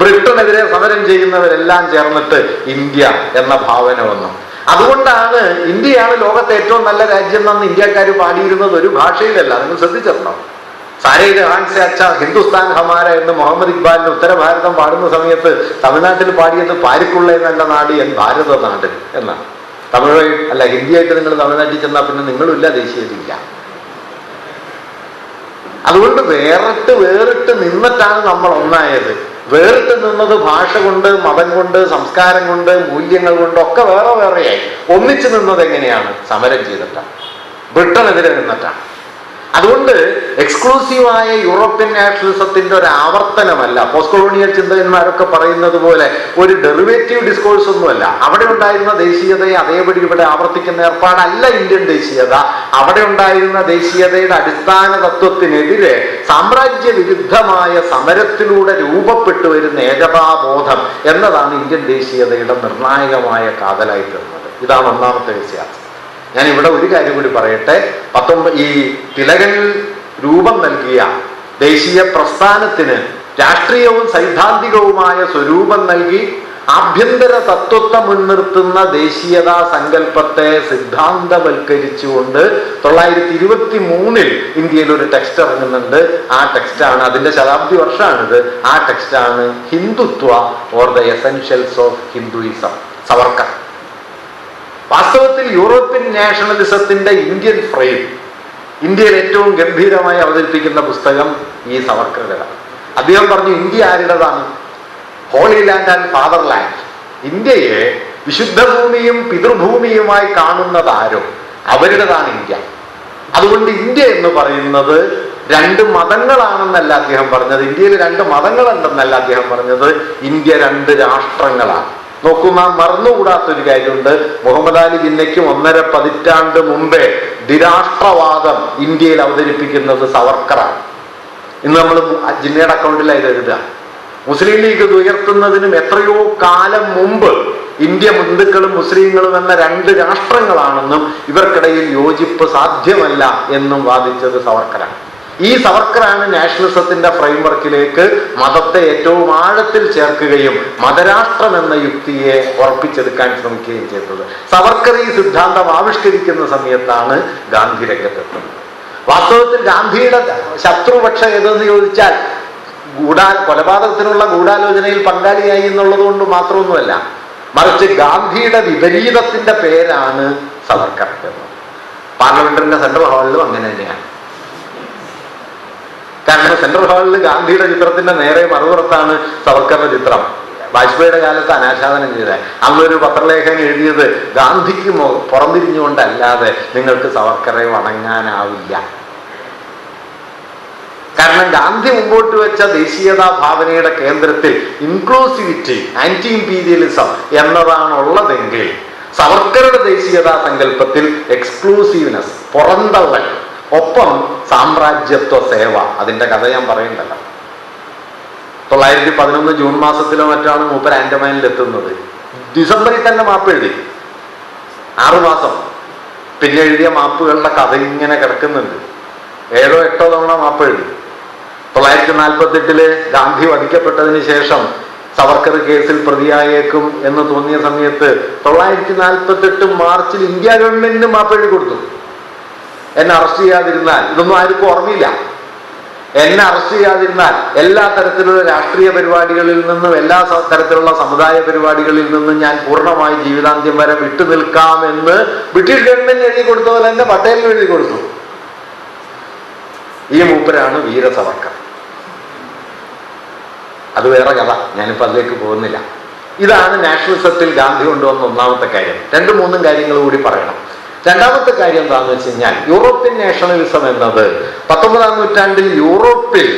ബ്രിട്ടനെതിരെ സമരം ചെയ്യുന്നവരെല്ലാം ചേർന്നിട്ട് ഇന്ത്യ എന്ന ഭാവന വന്നു. അതുകൊണ്ടാണ് ഇന്ത്യയാണ് ലോകത്തെ ഏറ്റവും നല്ല രാജ്യം എന്ന് ഇന്ത്യക്കാർ പാടിയിരുന്നത് ഒരു ഭാഷയിലല്ല. നിങ്ങൾ ശ്രദ്ധിച്ചിട്ടുണ്ടോ? സാരേ ജഹാൻ സേ അച്ഛാ ഹിന്ദുസ്ഥാൻ ഹമാര എന്ന് മുഹമ്മദ് ഇക്ബാലിന് ഉത്തരഭാരതം പാടുന്ന സമയത്ത് തമിഴ്നാട്ടിൽ പാടിയത് പാരിക്കുള്ള എന്നല്ല നാട് ഭാരത നാട് എന്നാണ്. തമിഴ് അല്ല, ഹിന്ദിയായിട്ട് നിങ്ങൾ തമിഴ്നാട്ടിൽ ചെന്നാൽ പിന്നെ നിങ്ങളുമില്ല, ദേശീയതയില്ല. അതുകൊണ്ട് വേറിട്ട് നിന്നിട്ടാണ് നമ്മൾ ഒന്നായത്. വേറിട്ട് നിന്നത് ഭാഷ കൊണ്ട്, മതം കൊണ്ട്, സംസ്കാരം കൊണ്ട്, മൂല്യങ്ങൾ കൊണ്ടൊക്കെ വേറെയായി. ഒന്നിച്ചു നിന്നത് എങ്ങനെയാണ്? സമരം ചെയ്തിട്ടാണ്, ബ്രിട്ടനെതിരെ നിന്നിട്ടാണ്. അതുകൊണ്ട് എക്സ്ക്ലൂസീവായ യൂറോപ്യൻ നാഷണലിസത്തിന്റെ ഒരു ആവർത്തനമല്ല. പോസ്റ്റ് കൊളോണിയൽ ചിന്തകന്മാരൊക്കെ പറയുന്നത് പോലെ ഒരു ഡെറിവേറ്റീവ് ഡിസ്കോഴ്സ് ഒന്നുമല്ല. അവിടെ ഉണ്ടായിരുന്ന ദേശീയതയെ അതേപടി ഇവിടെ ആവർത്തിക്കുന്ന ഏർപ്പാടല്ല ഇന്ത്യൻ ദേശീയത. അവിടെ ഉണ്ടായിരുന്ന ദേശീയതയുടെ അടിസ്ഥാന തത്വത്തിനെതിരെ സാമ്രാജ്യ വിരുദ്ധമായ സമരത്തിലൂടെ രൂപപ്പെട്ടു വരുന്ന ഏകതാബോധം എന്നതാണ് ഇന്ത്യൻ ദേശീയതയുടെ നിർണായകമായ കാതലായി തീർന്നത്. ഇതാണ് ഒന്നാമത്തെ വ്യത്യാസം. ഞാൻ ഇവിടെ ഒരു കാര്യം കൂടി പറയട്ടെ. ഈ തിലകൻ രൂപം നൽകിയ ദേശീയ പ്രസ്ഥാനത്തിന് രാഷ്ട്രീയവും സൈദ്ധാന്തികവുമായ സ്വരൂപം നൽകി ആഭ്യന്തര തത്വത്തെ മുൻനിർത്തുന്ന ദേശീയതാ സങ്കല്പത്തെ സിദ്ധാന്തവൽക്കരിച്ചുകൊണ്ട് 1923 ഇന്ത്യയിൽ ഒരു ടെക്സ്റ്റ് ഇറങ്ങുന്നുണ്ട്. ആ ടെക്സ്റ്റാണ്, അതിന്റെ ശതാബ്ദി വർഷമാണിത്. ആ ടെക്സ്റ്റാണ് Hindutva or the essentials of Hinduism, Savarkar. വാസ്തവത്തിൽ യൂറോപ്യൻ നാഷണലിസത്തിന്റെ ഇന്ത്യൻ ഫ്രെയിം ഇന്ത്യയിൽ ഏറ്റവും ഗംഭീരമായി അവതരിപ്പിക്കുന്ന പുസ്തകം ഈ സവർക്കറുടേതാണ്. അദ്ദേഹം പറഞ്ഞു, ഇന്ത്യ ആരുടേതാണ്? Holy land and fatherland. ഇന്ത്യയെ വിശുദ്ധഭൂമിയും പിതൃഭൂമിയുമായി കാണുന്നത് ആരോ അവരുടേതാണ് ഇന്ത്യ. അതുകൊണ്ട് ഇന്ത്യ എന്ന് പറയുന്നത് രണ്ട് മതങ്ങളാണെന്നല്ല അദ്ദേഹം പറഞ്ഞത്, ഇന്ത്യയിൽ രണ്ട് മതങ്ങളുണ്ടെന്നല്ല അദ്ദേഹം പറഞ്ഞത്, ഇന്ത്യ രണ്ട് രാഷ്ട്രങ്ങളാണ്. നോക്കൂ, നാം മറന്നുകൂടാത്തൊരു കാര്യമുണ്ട്. മുഹമ്മദ് അലി ജിന്നയ്ക്കും 1.5 പതിറ്റാണ്ട് മുമ്പേ ദ്വിരാഷ്ട്രവാദം ഇന്ത്യയിൽ അവതരിപ്പിക്കുന്നത് സവർക്കറാണ്. ഇന്ന് നമ്മൾ ജിന്നയുടെ അക്കൗണ്ടിലായി എഴുതുക. മുസ്ലിം ലീഗ് ഉയർത്തുന്നതിനും എത്രയോ കാലം മുമ്പ് ഇന്ത്യ ഹിന്ദുക്കളും മുസ്ലിങ്ങളും എന്ന രണ്ട് രാഷ്ട്രങ്ങളാണെന്നും ഇവർക്കിടയിൽ യോജിപ്പ് സാധ്യമല്ല എന്നും വാദിച്ചത് സവർക്കറാണ്. ഈ സവർക്കറാണ് നാഷണലിസത്തിന്റെ ഫ്രെയിംവർക്കിലേക്ക് മതത്തെ ഏറ്റവും ആഴത്തിൽ ചേർക്കുകയും മതരാഷ്ട്രം എന്ന യുക്തിയെ ഉറപ്പിച്ചെടുക്കാൻ ശ്രമിക്കുകയും ചെയ്തത്. സവർക്കർ ഈ സിദ്ധാന്തം ആവിഷ്കരിക്കുന്ന സമയത്താണ് ഗാന്ധി രംഗത്തെത്തുന്നത്. വാസ്തവത്തിൽ ഗാന്ധിയുടെ ശത്രുപക്ഷം ഏതെന്ന് ചോദിച്ചാൽ കൊലപാതകത്തിനുള്ള ഗൂഢാലോചനയിൽ പങ്കാളിയായി എന്നുള്ളത് കൊണ്ട് മാത്രമൊന്നുമല്ല, മറിച്ച് ഗാന്ധിയുടെ വിപരീതത്തിന്റെ പേരാണ് സവർക്കർ എന്ന്. പാർലമെന്റിന്റെ സെൻട്രൽ ഹാളിലും അങ്ങനെ തന്നെയാണ്. കാരണം സെൻട്രൽ ഹാളിൽ ഗാന്ധിയുടെ ചിത്രത്തിന്റെ നേരെ മറുപുറത്താണ് സവർക്കറിന്റെ ചിത്രം. വാജ്പേയിയുടെ കാലത്ത് അനാച്ഛാദനം ചെയ്ത അന്നൊരു പത്രലേഖനം എഴുതിയത്, ഗാന്ധിക്ക് പുറംതിരിഞ്ഞുകൊണ്ടല്ലാതെ നിങ്ങൾക്ക് സവർക്കറെ വണങ്ങാനാവില്ല. കാരണം ഗാന്ധി മുമ്പോട്ട് വെച്ച ദേശീയതാ ഭാവനയുടെ കേന്ദ്രത്തിൽ ഇൻക്ലൂസിവിറ്റി, ആന്റി ഇംപീരിയലിസം എന്നതാണ് ഉള്ളതെങ്കിൽ സവർക്കറുടെ ദേശീയതാ സങ്കല്പത്തിൽ എക്സ്ക്ലൂസീവ്നെസ്, പുറന്തള്ളൽ, ഒപ്പം സാമ്രാജ്യത്വ സേവ. അതിന്റെ കഥ ഞാൻ പറയണ്ടല്ലോ. 1911 ജൂൺ മാസത്തിലോ മറ്റാണ് മൂപ്പർ ആൻഡമാനിൽ എത്തുന്നത്. ഡിസംബറിൽ തന്നെ മാപ്പ് എഴുതി, 6 മാസം. പിന്നെ എഴുതിയ മാപ്പുകളുടെ കഥ ഇങ്ങനെ കിടക്കുന്നുണ്ട്. 7 or 8 തവണ മാപ്പ് എഴുതി. 1948 ഗാന്ധി വധിക്കപ്പെട്ടതിന് ശേഷം സവർക്കർ കേസിൽ പ്രതിയായേക്കും എന്ന് തോന്നിയ സമയത്ത് 1948 മാർച്ചിൽ ഇന്ത്യ ഗവൺമെന്റിന് മാപ്പ് എഴുതി കൊടുത്തു. എന്നെ അറസ്റ്റ് ചെയ്യാതിരുന്നാൽ, ഇതൊന്നും ആർക്കും ഓർമ്മയില്ല, എന്നെ അറസ്റ്റ് ചെയ്യാതിരുന്നാൽ എല്ലാ തരത്തിലുള്ള രാഷ്ട്രീയ പരിപാടികളിൽ നിന്നും എല്ലാ തരത്തിലുള്ള സമുദായ പരിപാടികളിൽ നിന്നും ഞാൻ പൂർണ്ണമായി ജീവിതാന്ത്യം വരെ വിട്ടുനിൽക്കാമെന്ന് ബ്രിട്ടീഷ് ഗവൺമെന്റ് എഴുതി കൊടുത്ത പോലെ തന്നെ പട്ടേലിന് എഴുതി കൊടുത്തു. ഈ മൂപ്പരാണ് വീര സവർക്കർ. അത് വേറെ കഥ, ഞാനിപ്പോൾ അതിലേക്ക് പോകുന്നില്ല. ഇതാണ് നാഷണലിസത്തിൽ ഗാന്ധി കൊണ്ടുവന്ന ഒന്നാമത്തെ കാര്യം. 2-3 കാര്യങ്ങൾ കൂടി പറയണം. രണ്ടാമത്തെ കാര്യം എന്താണെന്ന് വെച്ച് കഴിഞ്ഞാൽ, യൂറോപ്യൻ നാഷണലിസം എന്നത് 19-ാം നൂറ്റാണ്ടിൽ യൂറോപ്പിൽ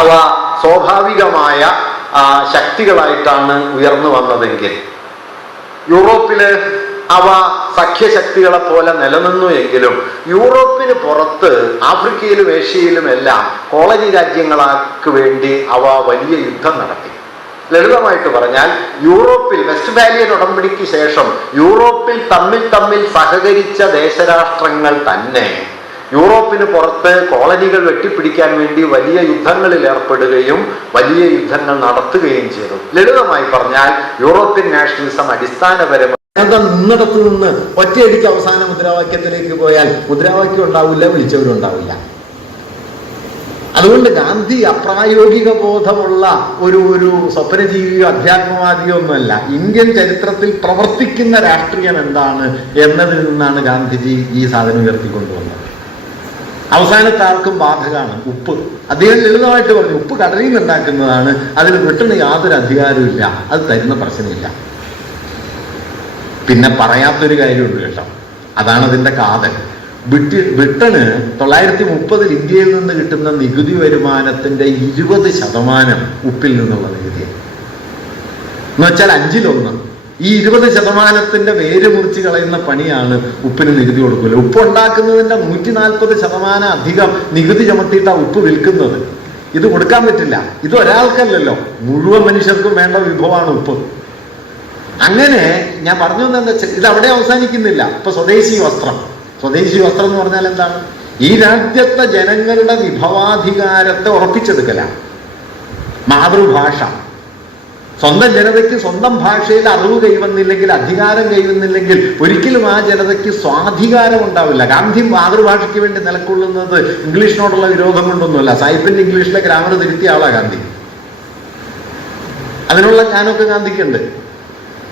അവ സ്വാഭാവികമായ ശക്തികളായിട്ടാണ് ഉയർന്നു വന്നതെങ്കിൽ, യൂറോപ്പില് അവ സഖ്യശക്തികളെ പോലെ നിലനിന്നു എങ്കിലും യൂറോപ്പിന് പുറത്ത് ആഫ്രിക്കയിലും ഏഷ്യയിലും എല്ലാം കോളനി രാജ്യങ്ങൾക്ക് വേണ്ടി അവ വലിയ യുദ്ധം നടത്തി. ലളിതമായിട്ട് പറഞ്ഞാൽ, യൂറോപ്പിൽ വെസ്റ്റ്ഫാലിയൻ ഉടമ്പടിക്ക് ശേഷം യൂറോപ്പിൽ തമ്മിൽ സഹകരിച്ച ദേശരാഷ്ട്രങ്ങൾ തന്നെ യൂറോപ്പിന് പുറത്ത് കോളനികൾ വെട്ടിപ്പിടിക്കാൻ വേണ്ടി വലിയ യുദ്ധങ്ങളിൽ ഏർപ്പെടുകയും വലിയ യുദ്ധങ്ങൾ നടത്തുകയും ചെയ്തു. ലളിതമായി പറഞ്ഞാൽ യൂറോപ്യൻ നാഷണലിസം അടിസ്ഥാനപരമായി നിന്നിടത്ത് നിന്ന് ഒറ്റയടിക്ക് അവസാന മുദ്രാവാക്യത്തിലേക്ക് പോയാൽ മുദ്രാവാക്യം ഉണ്ടാവില്ല, വിളിച്ചവരുണ്ടാവില്ല. അതുകൊണ്ട് ഗാന്ധി അപ്രായോഗിക ബോധമുള്ള ഒരു സ്വപ്നജീവിയോ അധ്യാത്മവാദിയോ ഒന്നുമല്ല. ഇന്ത്യൻ ചരിത്രത്തിൽ പ്രവർത്തിക്കുന്ന രാഷ്ട്രീയം എന്താണ് എന്നതിൽ നിന്നാണ് ഗാന്ധിജി ഈ സാധനം ഉയർത്തിക്കൊണ്ടുവന്നത്. അവസാനത്തെ ആർക്കും ബാധകമാണ് ഉപ്പ്. അദ്ദേഹം ലളിതമായിട്ട് പറഞ്ഞു, ഉപ്പ് കടലിൽ നിന്ന് ഉണ്ടാക്കുന്നതാണ്, അതിൽ ബ്രിട്ടന് യാതൊരു അധികാരവും ഇല്ല, അത് തരുന്ന പ്രശ്നമില്ല. പിന്നെ പറയാത്തൊരു കാര്യമുണ്ട് കേട്ടോ, അതാണ് അതിന്റെ കാതൽ. ബ്രിട്ടന് 1930 ഇന്ത്യയിൽ നിന്ന് കിട്ടുന്ന നികുതി വരുമാനത്തിന്റെ 20% ഉപ്പിൽ നിന്നുള്ള നികുതി എന്ന് വെച്ചാൽ 1/5. ഈ 20% വേര് മുറിച്ച് കളയുന്ന പണിയാണ് ഉപ്പിന് നികുതി കൊടുക്കില്ല. ഉപ്പ് ഉണ്ടാക്കുന്നതിന്റെ 140% അധികം നികുതി ചുമത്തിയിട്ടാണ് ഉപ്പ് വിൽക്കുന്നത്. ഇത് കൊടുക്കാൻ പറ്റില്ല. ഇത് ഒരാൾക്കല്ലല്ലോ, മുഴുവൻ മനുഷ്യർക്കും വേണ്ട വിഭവമാണ് ഉപ്പ്. അങ്ങനെ ഞാൻ പറഞ്ഞു എന്താ വെച്ചാൽ ഇത് അവിടെ അവസാനിക്കുന്നില്ല. ഇപ്പൊ സ്വദേശി വസ്ത്രം എന്ന് പറഞ്ഞാൽ എന്താണ്? ഈ രാജ്യത്തെ ജനങ്ങളുടെ വിഭവാധികാരത്തെ ഉറപ്പിച്ചെടുക്കലാണ്. മാതൃഭാഷ, സ്വന്തം ജനതയ്ക്ക് സ്വന്തം ഭാഷയിൽ അറിവ് കൈവന്നില്ലെങ്കിൽ, അധികാരം കൈവന്നില്ലെങ്കിൽ ഒരിക്കലും ആ ജനതയ്ക്ക് സ്വാധികാരം ഉണ്ടാവില്ല. ഗാന്ധി മാതൃഭാഷയ്ക്ക് വേണ്ടി നിലകൊള്ളുന്നത് ഇംഗ്ലീഷിനോടുള്ള വിരോധം കൊണ്ടൊന്നുമല്ല. സാഹിബിന്റെ ഇംഗ്ലീഷിലെ ഗ്രാമർ തിരുത്തിയ ആളാ ഗാന്ധി. അതിനുള്ള ജ്ഞാനമൊക്കെ ഗാന്ധിക്കുണ്ട്.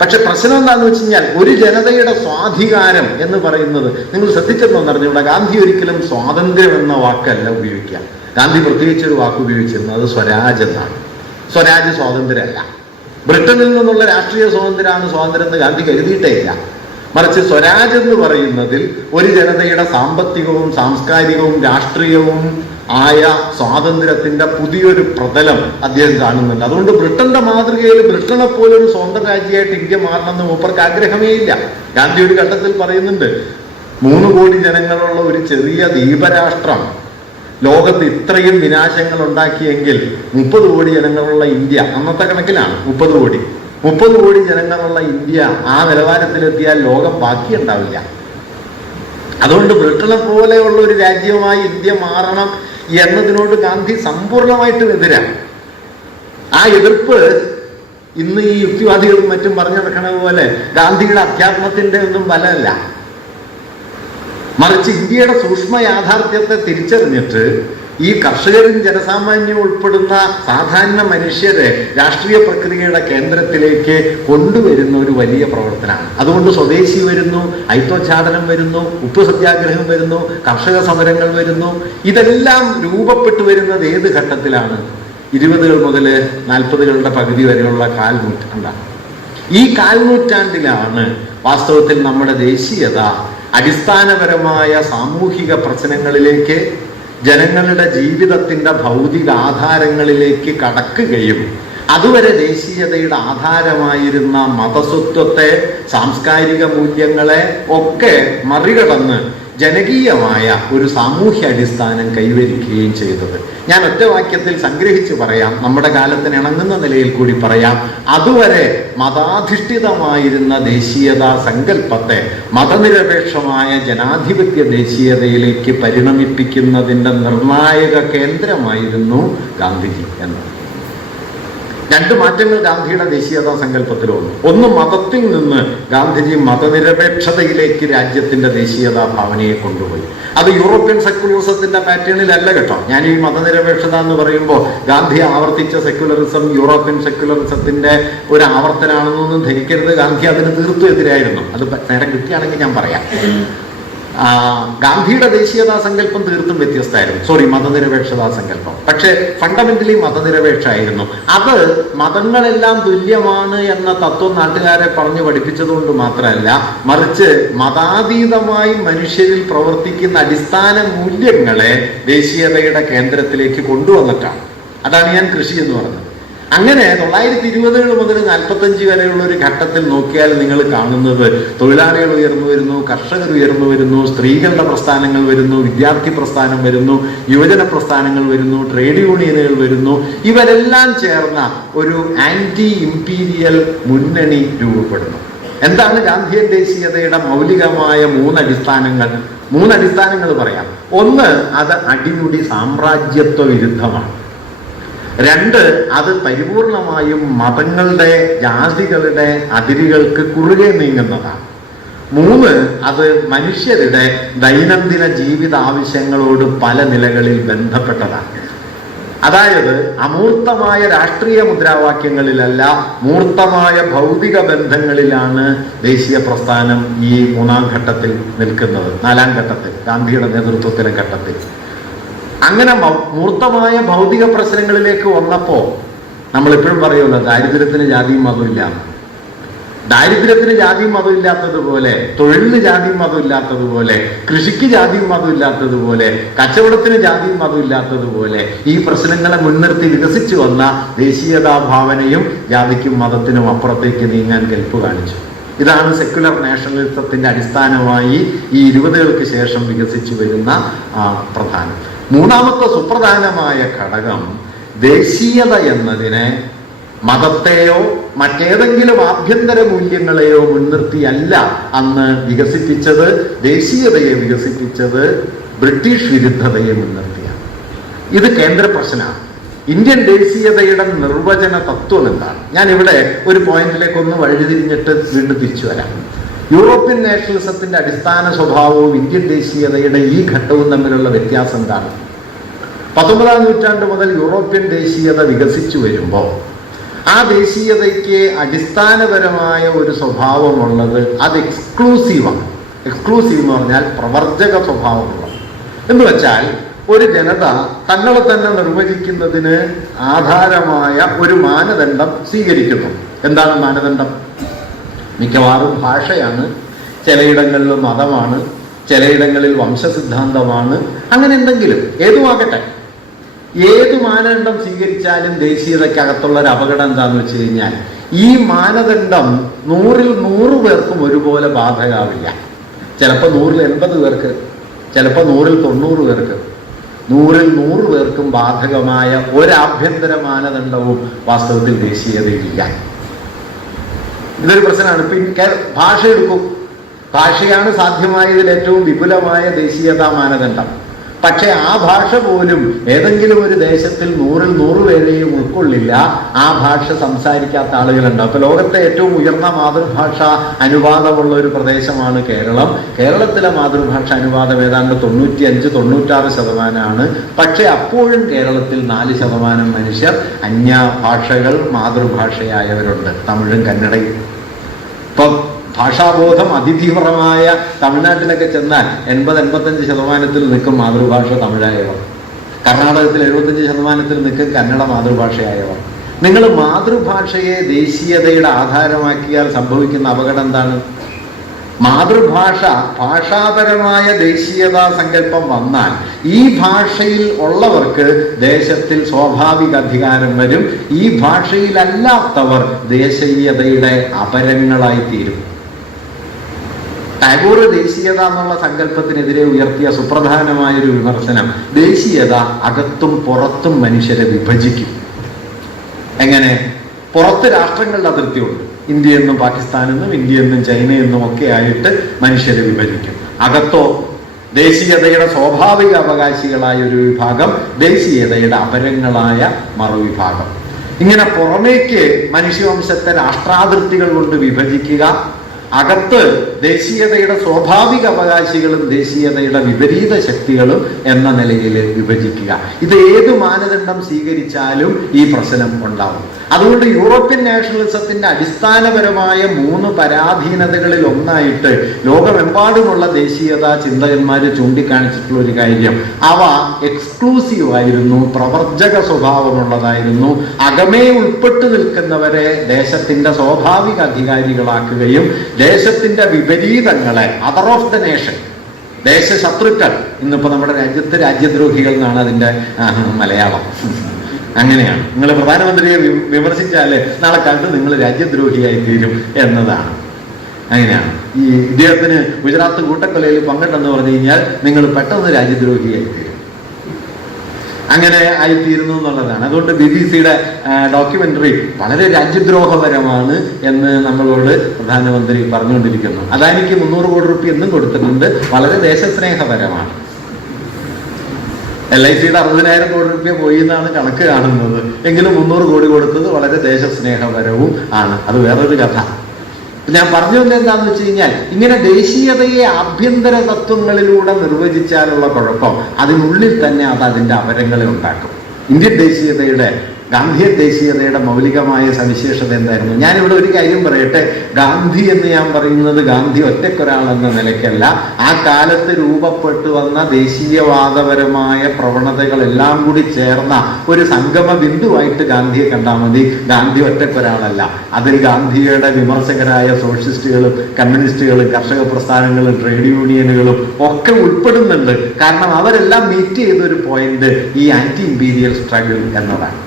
പക്ഷെ പ്രശ്നം എന്താണെന്ന് വെച്ച് കഴിഞ്ഞാൽ ഒരു ജനതയുടെ സ്വാധികാരം എന്ന് പറയുന്നത് നിങ്ങൾ ശ്രദ്ധിച്ചെന്നോ അറിഞ്ഞൂടാ. ഗാന്ധി ഒരിക്കലും സ്വാതന്ത്ര്യം എന്ന വാക്കല്ല ഉപയോഗിക്കുക. ഗാന്ധി പ്രത്യേകിച്ചൊരു വാക്ക് ഉപയോഗിച്ചിരുന്നത് അത് സ്വരാജ് എന്നാണ്. സ്വരാജ് സ്വാതന്ത്ര്യമല്ല. ബ്രിട്ടനിൽ നിന്നുള്ള രാഷ്ട്രീയ സ്വാതന്ത്ര്യമാണ് സ്വാതന്ത്ര്യം എന്ന് ഗാന്ധി കരുതിയിട്ടേ ഇല്ല. മറിച്ച് സ്വരാജ് എന്ന് പറയുന്നതിൽ ഒരു ജനതയുടെ സാമ്പത്തികവും സാംസ്കാരികവും രാഷ്ട്രീയവും ആയ സ്വാതന്ത്ര്യത്തിന്റെ പുതിയൊരു പ്രതലം അദ്ദേഹം കാണുന്നുണ്ട്. അതുകൊണ്ട് ബ്രിട്ടന്റെ മാതൃകയിൽ ബ്രിട്ടനെ പോലൊരു സ്വന്തം രാജ്യമായിട്ട് ഇന്ത്യ മാറണമെന്ന് മൂപ്പർക്ക് ആഗ്രഹമേ ഇല്ല. ഗാന്ധി ഒരു ഘട്ടത്തിൽ പറയുന്നുണ്ട്, 3 കോടി ജനങ്ങളുള്ള ഒരു ചെറിയ ദ്വീപരാഷ്ട്രം ലോകത്ത് ഇത്രയും വിനാശങ്ങൾ ഉണ്ടാക്കിയെങ്കിൽ 30 കോടി ജനങ്ങളുള്ള ഇന്ത്യ, അന്നത്തെ കണക്കിലാണ് 30 കോടി ജനങ്ങളുള്ള ഇന്ത്യ ആ നിലവാരത്തിലെത്തിയാൽ ലോകം ബാക്കിയുണ്ടാവില്ല. അതുകൊണ്ട് ബ്രിട്ടനെ പോലെയുള്ള ഒരു രാജ്യമായി ഇന്ത്യ മാറണം എന്നതിനോട് ഗാന്ധി സമ്പൂർണമായിട്ടും എതിരാണ്. ആ എതിർപ്പ് ഇന്ന് ഈ യുക്തിവാദികളും മറ്റും പറഞ്ഞു നടക്കണ പോലെ ഗാന്ധിയുടെ അധ്യാത്മത്തിന്റെ ഒന്നും ബലമല്ല. മറിച്ച് ഇന്ത്യയുടെ സൂക്ഷ്മ യാഥാർത്ഥ്യത്തെ തിരിച്ചറിഞ്ഞിട്ട് ഈ കർഷകരും ജനസാമാന്യം ഉൾപ്പെടുന്ന സാധാരണ മനുഷ്യരെ രാഷ്ട്രീയ പ്രക്രിയയുടെ കേന്ദ്രത്തിലേക്ക് കൊണ്ടുവരുന്ന ഒരു വലിയ പ്രവർത്തനമാണ്. അതുകൊണ്ട് സ്വദേശി വരുന്നു, ഐത്തോച്ചാടനം വരുന്നു, ഉപ്പ് സത്യാഗ്രഹം വരുന്നു, കർഷക സമരങ്ങൾ വരുന്നു. ഇതെല്ലാം രൂപപ്പെട്ടു വരുന്നത് ഏത് ഘട്ടത്തിലാണ്? 20 മുതൽ 40 പകുതി വരെയുള്ള കാൽനൂറ്റാണ്ടാണ്. ഈ കാൽനൂറ്റാണ്ടിലാണ് വാസ്തവത്തിൽ നമ്മുടെ ദേശീയത അടിസ്ഥാനപരമായ സാമൂഹിക പ്രശ്നങ്ങളിലേക്ക്, ജനങ്ങളുടെ ജീവിതത്തിന്റെ ഭൗതിക ആധാരങ്ങളിലേക്ക് കടക്കുകയും അതുവരെ ദേശീയതയുടെ ആധാരമായിരുന്ന മതസ്വത്വത്തെ, സാംസ്കാരിക മൂല്യങ്ങളെ ഒക്കെ മറികടന്ന് ജനകീയമായ ഒരു സാമൂഹ്യ അടിസ്ഥാനം കൈവരിക്കുകയും ചെയ്തത്. ഞാൻ ഒറ്റ വാക്യത്തിൽ സംഗ്രഹിച്ച് പറയാം, നമ്മുടെ കാലത്തിന് ഇണങ്ങുന്ന നിലയിൽ കൂടി പറയാം. അതുവരെ മതാധിഷ്ഠിതമായിരുന്ന ദേശീയതാ സങ്കല്പത്തെ മതനിരപേക്ഷമായ ജനാധിപത്യ ദേശീയതയിലേക്ക് പരിണമിപ്പിക്കുന്നതിൻ്റെ നിർണായക കേന്ദ്രമായിരുന്നു ഗാന്ധിജി എന്നത്. 2 മാറ്റങ്ങൾ ഗാന്ധിയുടെ ദേശീയതാ സങ്കല്പത്തിലുണ്ട്. ഒന്ന്, മതത്തിൽ നിന്ന് ഗാന്ധിജി മതനിരപേക്ഷതയിലേക്ക് രാജ്യത്തിന്റെ ദേശീയതാ ഭാവനയെ കൊണ്ടുപോയി. അത് യൂറോപ്യൻ സെക്യുലറിസത്തിന്റെ പാറ്റേണിലല്ല കേട്ടോ. ഞാൻ ഈ മതനിരപേക്ഷത എന്ന് പറയുമ്പോൾ ഗാന്ധി ആവർത്തിച്ച സെക്യുലറിസം യൂറോപ്യൻ സെക്യുലറിസത്തിന്റെ ഒരു ആവർത്തനാണെന്നൊന്നും ധരിക്കരുത്. ഗാന്ധി അതിന് തീർത്തും എതിരായിരുന്നു. അത് നേരം കിട്ടുകയാണെങ്കിൽ ഞാൻ പറയാം. ഗാന്ധിയുടെ ദേശീയതാ സങ്കല്പം തീർത്തും വ്യത്യസ്തമായിരുന്നു. മതനിരപേക്ഷതാ സങ്കല്പം പക്ഷെ ഫണ്ടമെന്റലി മതനിരപേക്ഷമായിരുന്നു. അത് മതങ്ങളെല്ലാം തുല്യമാണ് എന്ന തത്വം നാട്ടുകാരെ പറഞ്ഞു പഠിപ്പിച്ചതുകൊണ്ട് മാത്രമല്ല, മറിച്ച് മതാതീതമായി മനുഷ്യരിൽ പ്രവർത്തിക്കുന്ന അടിസ്ഥാന മൂല്യങ്ങളെ ദേശീയതയുടെ കേന്ദ്രത്തിലേക്ക് കൊണ്ടുവന്നിട്ടാണ്. അതാണ് ഞാൻ കൃഷി എന്ന് പറഞ്ഞത്. അങ്ങനെ 1920 മുതൽ 45 വരെയുള്ള ഒരു ഘട്ടത്തിൽ നോക്കിയാൽ നിങ്ങൾ കാണുന്നത് തൊഴിലാളികൾ ഉയർന്നു വരുന്നു, കർഷകർ ഉയർന്നു വരുന്നു, സ്ത്രീകളുടെ പ്രസ്ഥാനങ്ങൾ വരുന്നു, വിദ്യാർത്ഥി പ്രസ്ഥാനം വരുന്നു, യുവജന പ്രസ്ഥാനങ്ങൾ വരുന്നു, ട്രേഡ് യൂണിയനുകൾ വരുന്നു. ഇവരെല്ലാം ചേർന്ന ഒരു ആന്റി ഇംപീരിയൽ മുന്നണി രൂപപ്പെടുന്നു. എന്താണ് ഗാന്ധിയൻ ദേശീയതയുടെ മൗലികമായ 3 അടിസ്ഥാനങ്ങൾ? 3 അടിസ്ഥാനങ്ങൾ പറയാം. ഒന്ന്, അത് അടിമുടി സാമ്രാജ്യത്വ വിരുദ്ധമാണ്. 2, അത് പരിപൂർണമായും മതങ്ങളുടെ, ജാതികളുടെ അതിരുകൾക്ക് കുറുകെ നീങ്ങുന്നതാണ്. 3, അത് മനുഷ്യരുടെ ദൈനംദിന ജീവിത ആവശ്യങ്ങളോട് പല നിലകളിൽ ബന്ധപ്പെട്ടതാണ്. അതായത് അമൂർത്തമായ രാഷ്ട്രീയ മുദ്രാവാക്യങ്ങളിലല്ല, മൂർത്തമായ ഭൗതിക ബന്ധങ്ങളിലാണ് ദേശീയ പ്രസ്ഥാനം ഈ 3-ാം ഘട്ടത്തിൽ നിൽക്കുന്നത്. 4-ാം ഘട്ടത്തിൽ, ഗാന്ധിയുടെ നേതൃത്വത്തിലെ ഘട്ടത്തിൽ. അങ്ങനെ മൂർത്തമായ ഭൗതിക പ്രശ്നങ്ങളിലേക്ക് വന്നപ്പോ നമ്മളിപ്പോഴും പറയുമല്ലോ, ദാരിദ്ര്യത്തിന് ജാതിയും മതവും ഇല്ല. ദാരിദ്ര്യത്തിന് ജാതിയും മതവും ഇല്ലാത്തതുപോലെ, തൊഴിലിന് ജാതിയും മതവും ഇല്ലാത്തതുപോലെ, കൃഷിക്ക് ജാതിയും മതവും ഇല്ലാത്തതുപോലെ, കച്ചവടത്തിന് ജാതിയും മതവും ഇല്ലാത്തതുപോലെ ഈ പ്രശ്നങ്ങളെ മുൻനിർത്തി വികസിച്ചു വന്ന ദേശീയതാ ഭാവനയും ജാതിക്കും മതത്തിനും അപ്പുറത്തേക്ക് നീങ്ങാൻ കെൽപ്പ് കാണിച്ചു. ഇതാണ് സെക്യുലർ നാഷണലിസത്തിന്റെ അടിസ്ഥാനമായി ഈ 20കൾക്ക് ശേഷം വികസിച്ചു വരുന്ന പ്രധാനം. 3-ാമത്തെ സുപ്രധാനമായ ഘടകം, ദേശീയത എന്നതിനെ മതത്തെയോ മറ്റേതെങ്കിലും ആഭ്യന്തര മൂല്യങ്ങളെയോ മുൻനിർത്തിയല്ല അന്ന് വികസിപ്പിച്ചത്. ദേശീയതയെ വികസിപ്പിച്ചത് ബ്രിട്ടീഷ് വിരുദ്ധതയെ മുൻനിർത്തിയാണ്. ഇത് കേന്ദ്ര പ്രശ്നമാണ്. ഇന്ത്യൻ ദേശീയതയുടെ നിർവചന തത്വം എന്താണ്? ഞാനിവിടെ ഒരു പോയിന്റിലേക്കൊന്ന് വഴിതിരിഞ്ഞിട്ട് വീണ്ടും തിരിച്ചു വരാം. യൂറോപ്യൻ നാഷണലിസത്തിന്റെ അടിസ്ഥാന സ്വഭാവവും ഇന്ത്യൻ ദേശീയതയുടെ ഈ ഘട്ടവും തമ്മിലുള്ള വ്യത്യാസം എന്താണ്? 19-ാം നൂറ്റാണ്ട് മുതൽ യൂറോപ്യൻ ദേശീയത വികസിച്ചു വരുമ്പോൾ ആ ദേശീയതയ്ക്ക് അടിസ്ഥാനപരമായ ഒരു സ്വഭാവമുള്ളത്, അത് എക്സ്ക്ലൂസീവാണ്. എക്സ്ക്ലൂസീവ് എന്ന് പറഞ്ഞാൽ പ്രവർജക സ്വഭാവമുള്ളത്. എന്ന് വെച്ചാൽ ഒരു ജനത തങ്ങളെ തന്നെ നിർവചിക്കുന്നതിന് ആധാരമായ ഒരു മാനദണ്ഡം സ്വീകരിക്കുന്നു. എന്താണ് മാനദണ്ഡം? മിക്കവാറും ഭാഷയാണ്, ചിലയിടങ്ങളിൽ മതമാണ്, ചിലയിടങ്ങളിൽ വംശസിദ്ധാന്തമാണ്, അങ്ങനെ എന്തെങ്കിലും ഏതുമാകട്ടെ. ഏത് മാനദണ്ഡം സ്വീകരിച്ചാലും ദേശീയതയ്ക്കകത്തുള്ള ഒരു അപകടം എന്താണെന്ന് വെച്ച് കഴിഞ്ഞാൽ, ഈ മാനദണ്ഡം 100-ൽ 100 പേർക്കും ഒരുപോലെ ബാധകമാവില്ല. ചിലപ്പോൾ 100-ൽ 80 പേർക്ക്, ചിലപ്പോൾ 100-ൽ 90 പേർക്ക്, 100-ൽ 100 പേർക്കും ബാധകമായ ഒരാഭ്യന്തര മാനദണ്ഡവും വാസ്തവത്തിൽ ദേശീയതയില്ല. ഇതൊരു പ്രശ്നമാണ്. ഇപ്പൊ ഭാഷ എടുക്കും. ഭാഷയാണ് സാധ്യമായതിൽ ഏറ്റവും വിപുലമായ ദേശീയതാ മാനദണ്ഡം. പക്ഷെ ആ ഭാഷ പോലും ഏതെങ്കിലും ഒരു ദേശത്തിൽ 100-ൽ 100 പേരെയും ഉൾക്കൊള്ളില്ല. ആ ഭാഷ സംസാരിക്കാത്ത ആളുകളുണ്ട്. അപ്പൊ ലോകത്തെ ഏറ്റവും ഉയർന്ന മാതൃഭാഷ അനുവാദമുള്ള ഒരു പ്രദേശമാണ് കേരളം. കേരളത്തിലെ മാതൃഭാഷ അനുവാദം ഏതാണ്ട് 95-96%. പക്ഷെ അപ്പോഴും കേരളത്തിൽ 4% മനുഷ്യർ അന്യ ഭാഷകൾ മാതൃഭാഷയായവരുണ്ട്. തമിഴും കന്നഡയും. ഇപ്പം ഭാഷാബോധം അതിതീവ്രമായ തമിഴ്നാട്ടിലൊക്കെ ചെന്നാൽ 80-85% നിൽക്കും മാതൃഭാഷ തമിഴായവർ. കർണാടകത്തിൽ 75% നിൽക്കും കന്നഡ മാതൃഭാഷയായവർ. നിങ്ങൾ മാതൃഭാഷയെ ദേശീയതയുടെ ആധാരമാക്കിയാൽ സംഭവിക്കുന്ന അപകടം എന്താണ്? മാതൃഭാഷ, ഭാഷാപരമായ ദേശീയതാ സങ്കല്പം വന്നാൽ ഈ ഭാഷയിൽ ഉള്ളവർക്ക് ദേശത്തിൽ സ്വാഭാവിക അധികാരം വരും. ഈ ഭാഷയിലല്ലാത്തവർ ദേശീയതയുടെ അപരങ്ങളായി തീരും. ടാഗോർ ദേശീയത എന്നുള്ള സങ്കല്പത്തിനെതിരെ ഉയർത്തിയ സുപ്രധാനമായൊരു വിമർശനം, ദേശീയത അകത്തും പുറത്തും മനുഷ്യരെ വിഭജിക്കും. എങ്ങനെ? പുറത്ത് രാഷ്ട്രങ്ങളുടെ അതിർത്തിയുണ്ട്. ഇന്ത്യയെന്നും പാകിസ്ഥാനെന്നും ഇന്ത്യയെന്നും ചൈനയെന്നും ഒക്കെ ആയിട്ട് മനുഷ്യരെ വിഭജിക്കും. അകത്തോ ദേശീയതയുടെ സ്വാഭാവിക അവകാശികളായ ഒരു വിഭാഗം, ദേശീയതയുടെ അപരങ്ങളായ മറുവിഭാഗം. ഇങ്ങനെ പുറമേക്ക് മനുഷ്യവംശത്തെ രാഷ്ട്രാതിർത്തികൾ കൊണ്ട് വിഭജിക്കുക, അകത്ത് ദേശീയതയുടെ സ്വാഭാവിക അവകാശികളും ദേശീയതയുടെ വിപരീത ശക്തികളും എന്ന നിലയിൽ വിഭജിക്കുക. ഇത് ഏത് മാനദണ്ഡം സ്വീകരിച്ചാലും ഈ പ്രശ്നം ഉണ്ടാവും. അതുകൊണ്ട് യൂറോപ്യൻ നാഷണലിസത്തിന്റെ അടിസ്ഥാനപരമായ 3 പരാധീനതകളിൽ ഒന്നായിട്ട് ലോകമെമ്പാടുമുള്ള ദേശീയതാ ചിന്തകന്മാർ ചൂണ്ടിക്കാണിച്ചിട്ടുള്ള ഒരു കാര്യം, അവ എക്സ്ക്ലൂസീവ് ആയിരുന്നു, പ്രവർജക സ്വഭാവമുള്ളതായിരുന്നു. അകമേ ഉൾപ്പെട്ടു നിൽക്കുന്നവരെ ദേശത്തിന്റെ സ്വാഭാവിക അധികാരികളാക്കുകയും ദേശത്തിന്റെ വിപരീതങ്ങളെ, അതർ ഓഫ് ദ നേഷൻ, ദേശശത്രുക്കൾ, ഇന്നിപ്പോ നമ്മുടെ രാജ്യത്ത് രാജ്യദ്രോഹികൾ എന്നാണ് അതിന്റെ മലയാളം. അങ്ങനെയാണ്. നിങ്ങൾ പ്രധാനമന്ത്രിയെ വിമർശിച്ചാല് നാളെ കാലത്ത് നിങ്ങൾ രാജ്യദ്രോഹിയായി തീരും എന്നതാണ്. അങ്ങനെയാണ്. ഈ ഇദ്ദേഹത്തിന് ഗുജറാത്ത് കൂട്ടക്കൊലയിൽ പങ്കിട്ടെന്ന് പറഞ്ഞു കഴിഞ്ഞാൽ നിങ്ങൾ പെട്ടെന്ന് രാജ്യദ്രോഹിയായി തീരും. അങ്ങനെ ആയിത്തീരുന്നു എന്നുള്ളതാണ്. അതുകൊണ്ട് BBC-യുടെ ഡോക്യുമെന്ററി വളരെ രാജ്യദ്രോഹപരമാണ് എന്ന് നമ്മളോട് പ്രധാനമന്ത്രി പറഞ്ഞുകൊണ്ടിരിക്കുന്നു. അദാനിക്ക് 300 കോടി രൂപ എന്നും കൊടുത്തിട്ടുണ്ട്, വളരെ ദേശസ്നേഹപരമാണ്. LIC-യുടെ 60,000 കോടി രൂപ പോയി എന്നാണ് കണക്ക് കാണുന്നത്. എങ്കിലും 300 കോടി കൊടുത്തത് വളരെ ദേശസ്നേഹപരവും ആണ്. അത് വേറൊരു കഥ. ഞാൻ പറഞ്ഞത് എന്താണെന്ന് വെച്ച് കഴിഞ്ഞാൽ, ഇങ്ങനെ ദേശീയതയെ ആഭ്യന്തര തത്വങ്ങളിലൂടെ നിർവചിച്ചാലുള്ള കുഴപ്പം അതിനുള്ളിൽ തന്നെ അത് അതിൻ്റെ അപരങ്ങളെ ഉണ്ടാക്കും. ഇന്ത്യൻ ദേശീയതയുടെ, ഗാന്ധിയൻ ദേശീയതയുടെ മൗലികമായ സവിശേഷത എന്തായിരുന്നു? ഞാനിവിടെ ഒരു കാര്യം പറയട്ടെ. ഗാന്ധി എന്ന് ഞാൻ പറയുന്നത് ഗാന്ധി ഒറ്റക്കൊരാളെന്ന നിലയ്ക്കല്ല. ആ കാലത്ത് രൂപപ്പെട്ടു വന്ന ദേശീയവാദപരമായ പ്രവണതകളെല്ലാം കൂടി ചേർന്ന ഒരു സംഗമ ബിന്ദുവായിട്ട് ഗാന്ധിയെ കണ്ടാൽ മതി. ഗാന്ധി ഒറ്റക്കൊരാളല്ല. അതിൽ ഗാന്ധിയുടെ വിമർശകരായ സോഷ്യലിസ്റ്റുകളും കമ്മ്യൂണിസ്റ്റുകളും കർഷക പ്രസ്ഥാനങ്ങളും ട്രേഡ് യൂണിയനുകളും ഒക്കെ ഉൾപ്പെടുന്നുണ്ട്. കാരണം അവരെല്ലാം മീറ്റ് ചെയ്തൊരു പോയിന്റ് ഈ ആന്റി ഇമ്പീരിയൽ സ്ട്രഗിൾ എന്നതാണ്.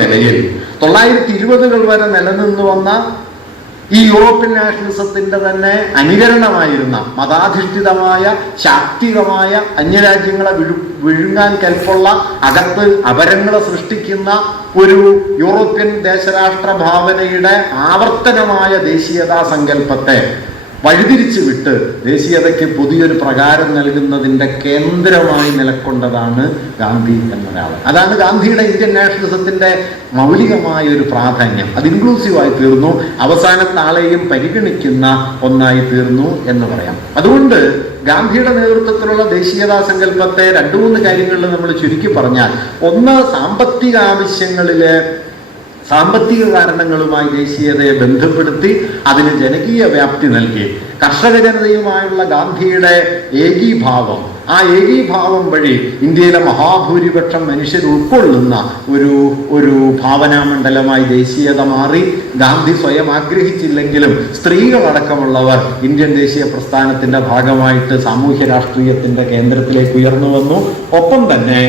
നിലയിൽ 1920-കൾ വരെ നിലനിന്നു വന്ന ഈ യൂറോപ്യൻ നാഷണലിസത്തിന്റെ തന്നെ അനുകരണമായിരുന്ന മതാധിഷ്ഠിതമായ ശാക്തികമായ അന്യരാജ്യങ്ങളെ വിഴുങ്ങാൻ കെൽപ്പുള്ള, അകത്ത് അപരങ്ങളെ സൃഷ്ടിക്കുന്ന ഒരു യൂറോപ്യൻ ദേശരാഷ്ട്ര ഭാവനയുടെ ആവർത്തനമായ ദേശീയതാ സങ്കല്പത്തെ വഴിതിരിച്ചു വിട്ട് ദേശീയതയ്ക്ക് പുതിയൊരു പ്രകാരം നൽകുന്നതിൻ്റെ കേന്ദ്രമായി നിലക്കൊണ്ടതാണ് ഗാന്ധി എന്നൊരാൾ. അതാണ് ഗാന്ധിയുടെ ഇന്ത്യൻ നാഷണലിസത്തിന്റെ മൗലികമായ ഒരു പ്രാധാന്യം. അത് ഇൻക്ലൂസീവായി തീർന്നു, അവസാനത്തെ ആളെയും പരിഗണിക്കുന്ന ഒന്നായി തീർന്നു എന്ന് പറയാം. അതുകൊണ്ട് ഗാന്ധിയുടെ നേതൃത്വത്തിലുള്ള ദേശീയതാ സങ്കല്പത്തെ 2-3 കാര്യങ്ങളിൽ നമ്മൾ ചുരുക്കി പറഞ്ഞാൽ, ഒന്ന്, സാമ്പത്തിക ആവശ്യങ്ങളിലെ സാമ്പത്തിക കാരണങ്ങളുമായി ദേശീയതയെ ബന്ധപ്പെടുത്തി അതിന് ജനകീയ വ്യാപ്തി നൽകി. കർഷക ജനതയുമായുള്ള ഗാന്ധിയുടെ ഏകീഭാവം, ആ ഏകീഭാവം വഴി ഇന്ത്യയിലെ മഹാഭൂരിപക്ഷം മനുഷ്യർ ഉൾക്കൊള്ളുന്ന ഒരു ഭാവനാമണ്ഡലമായി ദേശീയത മാറി. ഗാന്ധി സ്വയം ആഗ്രഹിച്ചില്ലെങ്കിലും സ്ത്രീകളടക്കമുള്ളവർ ഇന്ത്യൻ ദേശീയ പ്രസ്ഥാനത്തിന്റെ ഭാഗമായിട്ട് സാമൂഹ്യ രാഷ്ട്രീയത്തിന്റെ കേന്ദ്രത്തിലേക്ക് ഉയർന്നു വന്നു. ഒപ്പം തന്നെ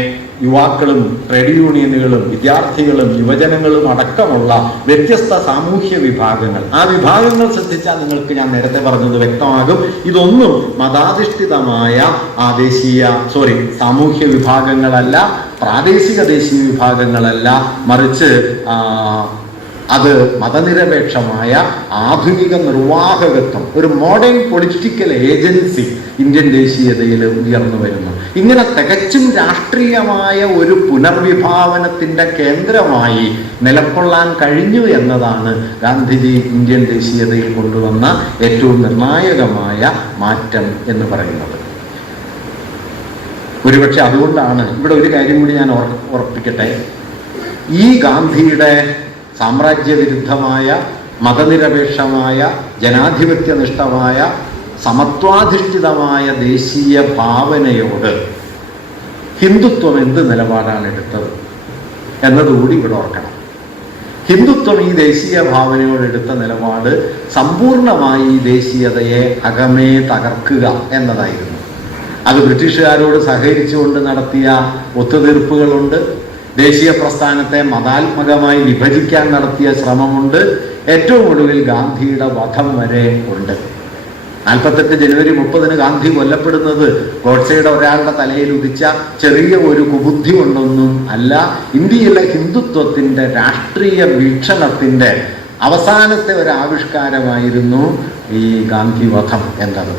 യുവാക്കളും ട്രേഡ് യൂണിയനുകളും വിദ്യാർത്ഥികളും യുവജനങ്ങളും അടക്കമുള്ള വ്യത്യസ്ത സാമൂഹ്യ വിഭാഗങ്ങൾ, ആ വിഭാഗങ്ങൾ ശ്രദ്ധിച്ചാൽ നിങ്ങൾക്ക് ഞാൻ നേരത്തെ പറഞ്ഞത് വ്യക്തമാകും. ഇതൊന്നും മതാധിഷ്ഠിതമായ സാമൂഹ്യ വിഭാഗങ്ങളല്ല, പ്രാദേശിക ദേശീയ വിഭാഗങ്ങളല്ല, മറിച്ച് അത് മതനിരപേക്ഷമായ ആധുനിക നിർവാഹകത്വം, ഒരു മോഡേൺ പൊളിറ്റിക്കൽ ഏജൻസി ഇന്ത്യൻ ദേശീയതയിൽ ഉയർന്നു വരുന്നു. ഇങ്ങനെ തികച്ചും രാഷ്ട്രീയമായ ഒരു പുനർവിഭാവനത്തിന്റെ കേന്ദ്രമായി നിലകൊള്ളാൻ കഴിഞ്ഞു എന്നതാണ് ഗാന്ധിജി ഇന്ത്യൻ ദേശീയതയിൽ കൊണ്ടുവന്ന ഏറ്റവും നിർണായകമായ മാറ്റം എന്ന് പറയുന്നത്. ഒരുപക്ഷെ അതുകൊണ്ടാണ് ഇവിടെ ഒരു കാര്യം കൂടി ഞാൻ ഓർപ്പിക്കട്ടെ. ഈ ഗാന്ധിയുടെ സാമ്രാജ്യവിരുദ്ധമായ, മതനിരപേക്ഷമായ, ജനാധിപത്യനിഷ്ഠമായ, സമത്വാധിഷ്ഠിതമായ ദേശീയ ഭാവനയോട് ഹിന്ദുത്വം എന്ത് നിലപാടാണ് എടുത്തത് എന്നതുകൂടി ഇവിടെ ഓർക്കണം. ഹിന്ദുത്വം ഈ ദേശീയ ഭാവനയോട് എടുത്ത നിലപാട് സമ്പൂർണമായി ഈ ദേശീയതയെ അകമേ തകർക്കുക എന്നതായിരുന്നു. അത് ബ്രിട്ടീഷുകാരോട് സഹകരിച്ചുകൊണ്ട് നടത്തിയ ഒത്തുതീർപ്പുകളുണ്ട്, ദേശീയ പ്രസ്ഥാനത്തെ മതാത്മകമായി വിഭജിക്കാൻ നടത്തിയ ശ്രമമുണ്ട്, ഏറ്റവും ഒടുവിൽ ഗാന്ധിയുടെ വധം വരെ ഉണ്ട്. 48 ജനുവരി 30 ഗാന്ധി കൊല്ലപ്പെടുന്നത് ഗോഡ്സെയുടെ ഒരാളുടെ തലയിൽ ഉദിച്ച ചെറിയ ഒരു കുബുദ്ധി കൊണ്ടൊന്നും അല്ല. ഇന്ത്യയിലെ ഹിന്ദുത്വത്തിന്റെ രാഷ്ട്രീയ വീക്ഷണത്തിന്റെ അവസാനത്തെ ഒരു ആവിഷ്കാരമായിരുന്നു ഈ ഗാന്ധി വധം എന്നത്.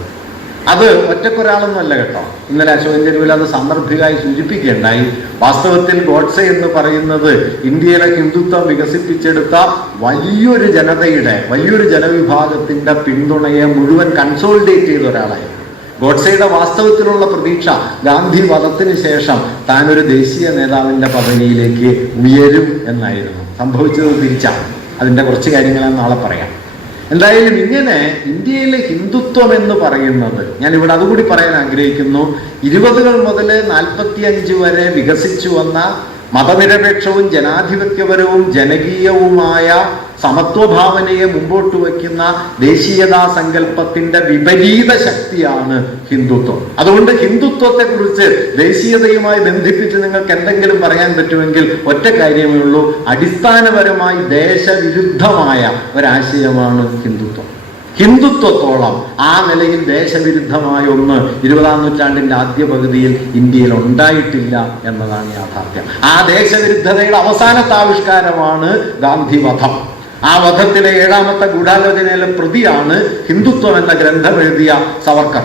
അത് ഒറ്റക്കൊരാളൊന്നുമല്ല കേട്ടോ. ഇന്നലെ അശോകൻ ചെരുവിൽ അത് സാന്ദർഭികമായി സൂചിപ്പിക്കുകയുണ്ടായി. വാസ്തവത്തിൽ ഗോഡ്സെ എന്ന് പറയുന്നത് ഇന്ത്യയിലെ ഹിന്ദുത്വം വികസിപ്പിച്ചെടുത്ത വലിയൊരു ജനതയുടെ, വലിയൊരു ജനവിഭാഗത്തിന്റെ പിന്തുണയെ മുഴുവൻ കൺസോളിഡേറ്റ് ചെയ്ത ഒരാളായിരുന്നു. ഗോഡ്സെയുടെ വാസ്തവത്തിലുള്ള പ്രതീക്ഷ ഗാന്ധി വധത്തിന് ശേഷം താനൊരു ദേശീയ നേതാവിന്റെ പദവിയിലേക്ക് ഉയരും എന്നായിരുന്നു. സംഭവിച്ചത് തിരിച്ചാണ്. അതിന്റെ കുറച്ച് കാര്യങ്ങൾ ഞാൻ നാളെ പറയാം. എന്തായാലും ഇങ്ങനെ ഇന്ത്യയിലെ ഹിന്ദുത്വം എന്ന് പറയുന്നത്, ഞാൻ ഇവിടെ അതുകൂടി പറയാൻ ആഗ്രഹിക്കുന്നു, 20-കൾ മുതൽ 45 വരെ വികസിച്ചു വന്ന മതനിരപേക്ഷവും ജനാധിപത്യപരവും ജനകീയവുമായ സമത്വഭാവനയെ മുമ്പോട്ട് വയ്ക്കുന്ന ദേശീയതാ സങ്കല്പത്തിന്റെ വിപരീത ശക്തിയാണ് ഹിന്ദുത്വം. അതുകൊണ്ട് ഹിന്ദുത്വത്തെ കുറിച്ച് ദേശീയതയുമായി ബന്ധിപ്പിച്ച് നിങ്ങൾക്ക് എന്തെങ്കിലും പറയാൻ പറ്റുമെങ്കിൽ ഒറ്റ കാര്യമേ ഉള്ളൂ, അടിസ്ഥാനപരമായി ദേശവിരുദ്ധമായ ഒരാശയമാണ് ഹിന്ദുത്വം. ഹിന്ദുത്വത്തോളം ആ നിലയിൽ ദേശവിരുദ്ധമായ ഒന്ന് 20-ാം നൂറ്റാണ്ടിന്റെ ആദ്യ പകുതിയിൽ ഇന്ത്യയിൽ ഉണ്ടായിട്ടില്ല എന്നതാണ് യാഥാർത്ഥ്യം. ആ ദേശവിരുദ്ധതയുടെ അവസാനത്തെ ആവിഷ്കാരമാണ് ഗാന്ധിവധം. ആ വധത്തിലെ 7ാമത്തെ ഗൂഢാലോചനയിലെ പ്രതിയാണ് ഹിന്ദുത്വം എന്ന ഗ്രന്ഥം എഴുതിയ സവർക്കർ.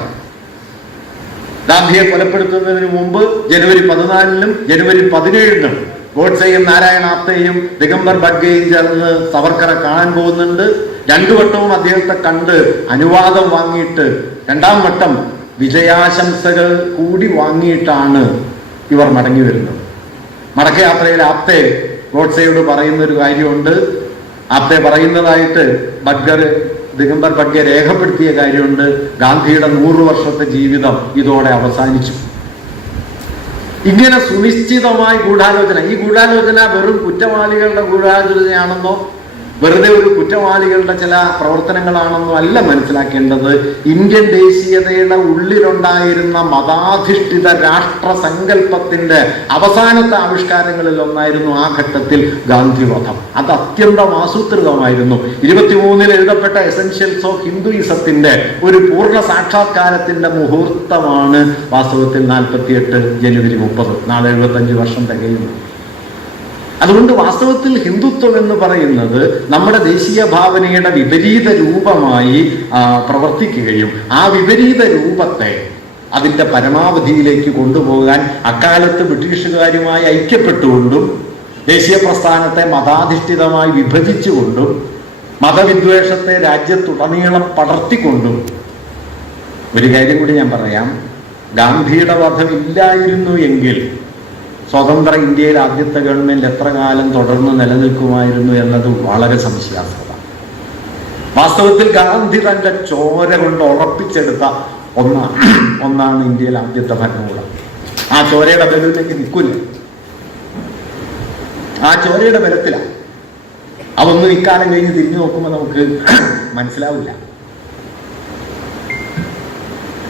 ഗാന്ധിയെ കൊലപ്പെടുത്തുന്നതിന് മുമ്പ് ജനുവരി 14-നും ജനുവരി 17-നും ഗോഡ്സെയും നാരായണ ആപ്തെയും ദിഗംബർ ബഡ്ഗെയും ചേർന്ന് സവർക്കറെ കാണാൻ പോകുന്നുണ്ട്. 2 വട്ടവും അദ്ദേഹത്തെ കണ്ട് അനുവാദം വാങ്ങിയിട്ട് 2ാം വട്ടം വിജയാശംസകൾ കൂടി വാങ്ങിയിട്ടാണ് ഇവർ മടങ്ങി വരുന്നത്. മടക്കയാത്രയിൽ ആപ്തെ ഗോഡ്സെയോട് പറയുന്ന ഒരു കാര്യമുണ്ട്. ആപ്തെ പറയുന്നതായിട്ട് ദിഗംബർ ബഡ്ഗെ രേഖപ്പെടുത്തിയ കാര്യമുണ്ട്. ഗാന്ധിയുടെ 100 വർഷത്തെ ജീവിതം ഇതോടെ അവസാനിച്ചു. ഇങ്ങനെ സുനിശ്ചിതമായി ഗൂഢാലോചന, ഈ ഗൂഢാലോചന വെറും കുറ്റവാളികളുടെ ഗൂഢാലോചനയാണെന്നോ വെറുതെ ഒരു കുറ്റവാളികളുടെ ചില പ്രവർത്തനങ്ങളാണെന്നോ അല്ല മനസ്സിലാക്കേണ്ടത്. ഇന്ത്യൻ ദേശീയതയുടെ ഉള്ളിലുണ്ടായിരുന്ന മതാധിഷ്ഠിത രാഷ്ട്ര സങ്കല്പത്തിന്റെ അവസാനത്തെ ആവിഷ്കാരങ്ങളിൽ ഒന്നായിരുന്നു ആ ഘട്ടത്തിൽ ഗാന്ധിവധം. അത് അത്യന്തം ആസൂത്രിതമായിരുന്നു. 23-ൽ എഴുതപ്പെട്ട എസെൻഷ്യൽസ് ഓഫ് ഹിന്ദുയിസത്തിന്റെ ഒരു പൂർണ്ണ സാക്ഷാത്കാരത്തിന്റെ മുഹൂർത്തമാണ് വാസ്തവത്തിൽ 48 ജനുവരി 30. നാളെ 75 വർഷം തികയുന്നു. അതുകൊണ്ട് വാസ്തവത്തിൽ ഹിന്ദുത്വം എന്ന് പറയുന്നത് നമ്മുടെ ദേശീയ ഭാവനയുടെ വിപരീത രൂപമായി പ്രവർത്തിക്കുകയും ആ വിപരീത രൂപത്തെ അതിൻ്റെ പരമാവധിയിലേക്ക് കൊണ്ടുപോകാൻ അക്കാലത്ത് ബ്രിട്ടീഷുകാരുമായി ഐക്യപ്പെട്ടുകൊണ്ടും ദേശീയ പ്രസ്ഥാനത്തെ മതാധിഷ്ഠിതമായി വിഭജിച്ചുകൊണ്ടും മതവിദ്വേഷത്തെ രാജ്യത്തുടനീളം പടർത്തിക്കൊണ്ടും. ഒരു കാര്യം കൂടി ഞാൻ പറയാം. ഗാന്ധിയുടെ വധം ഇല്ലായിരുന്നു എങ്കിൽ സ്വതന്ത്ര ഇന്ത്യയിൽ ആദ്യത്തെ ഗവൺമെന്റ് എത്ര കാലം തുടർന്ന് നിലനിൽക്കുമായിരുന്നു എന്നത് വളരെ സംശയാസ്പദമാണ്. വാസ്തവത്തിൽ ഗാന്ധി തന്റെ ചോര കൊണ്ട് ഉറപ്പിച്ചെടുത്ത ഒന്നാണ് ഇന്ത്യയിൽ ആദ്യത്തെ ഭരണകൂടം. ആ ചോരയുടെ ബലത്തിലേക്ക് നിൽക്കില്ല. ആ ചോരയുടെ ബലത്തിലാണ്. അതൊന്നും ഇക്കാലം കഴിഞ്ഞ് തിരിഞ്ഞു നോക്കുമ്പോൾ നമുക്ക് മനസ്സിലാവില്ല.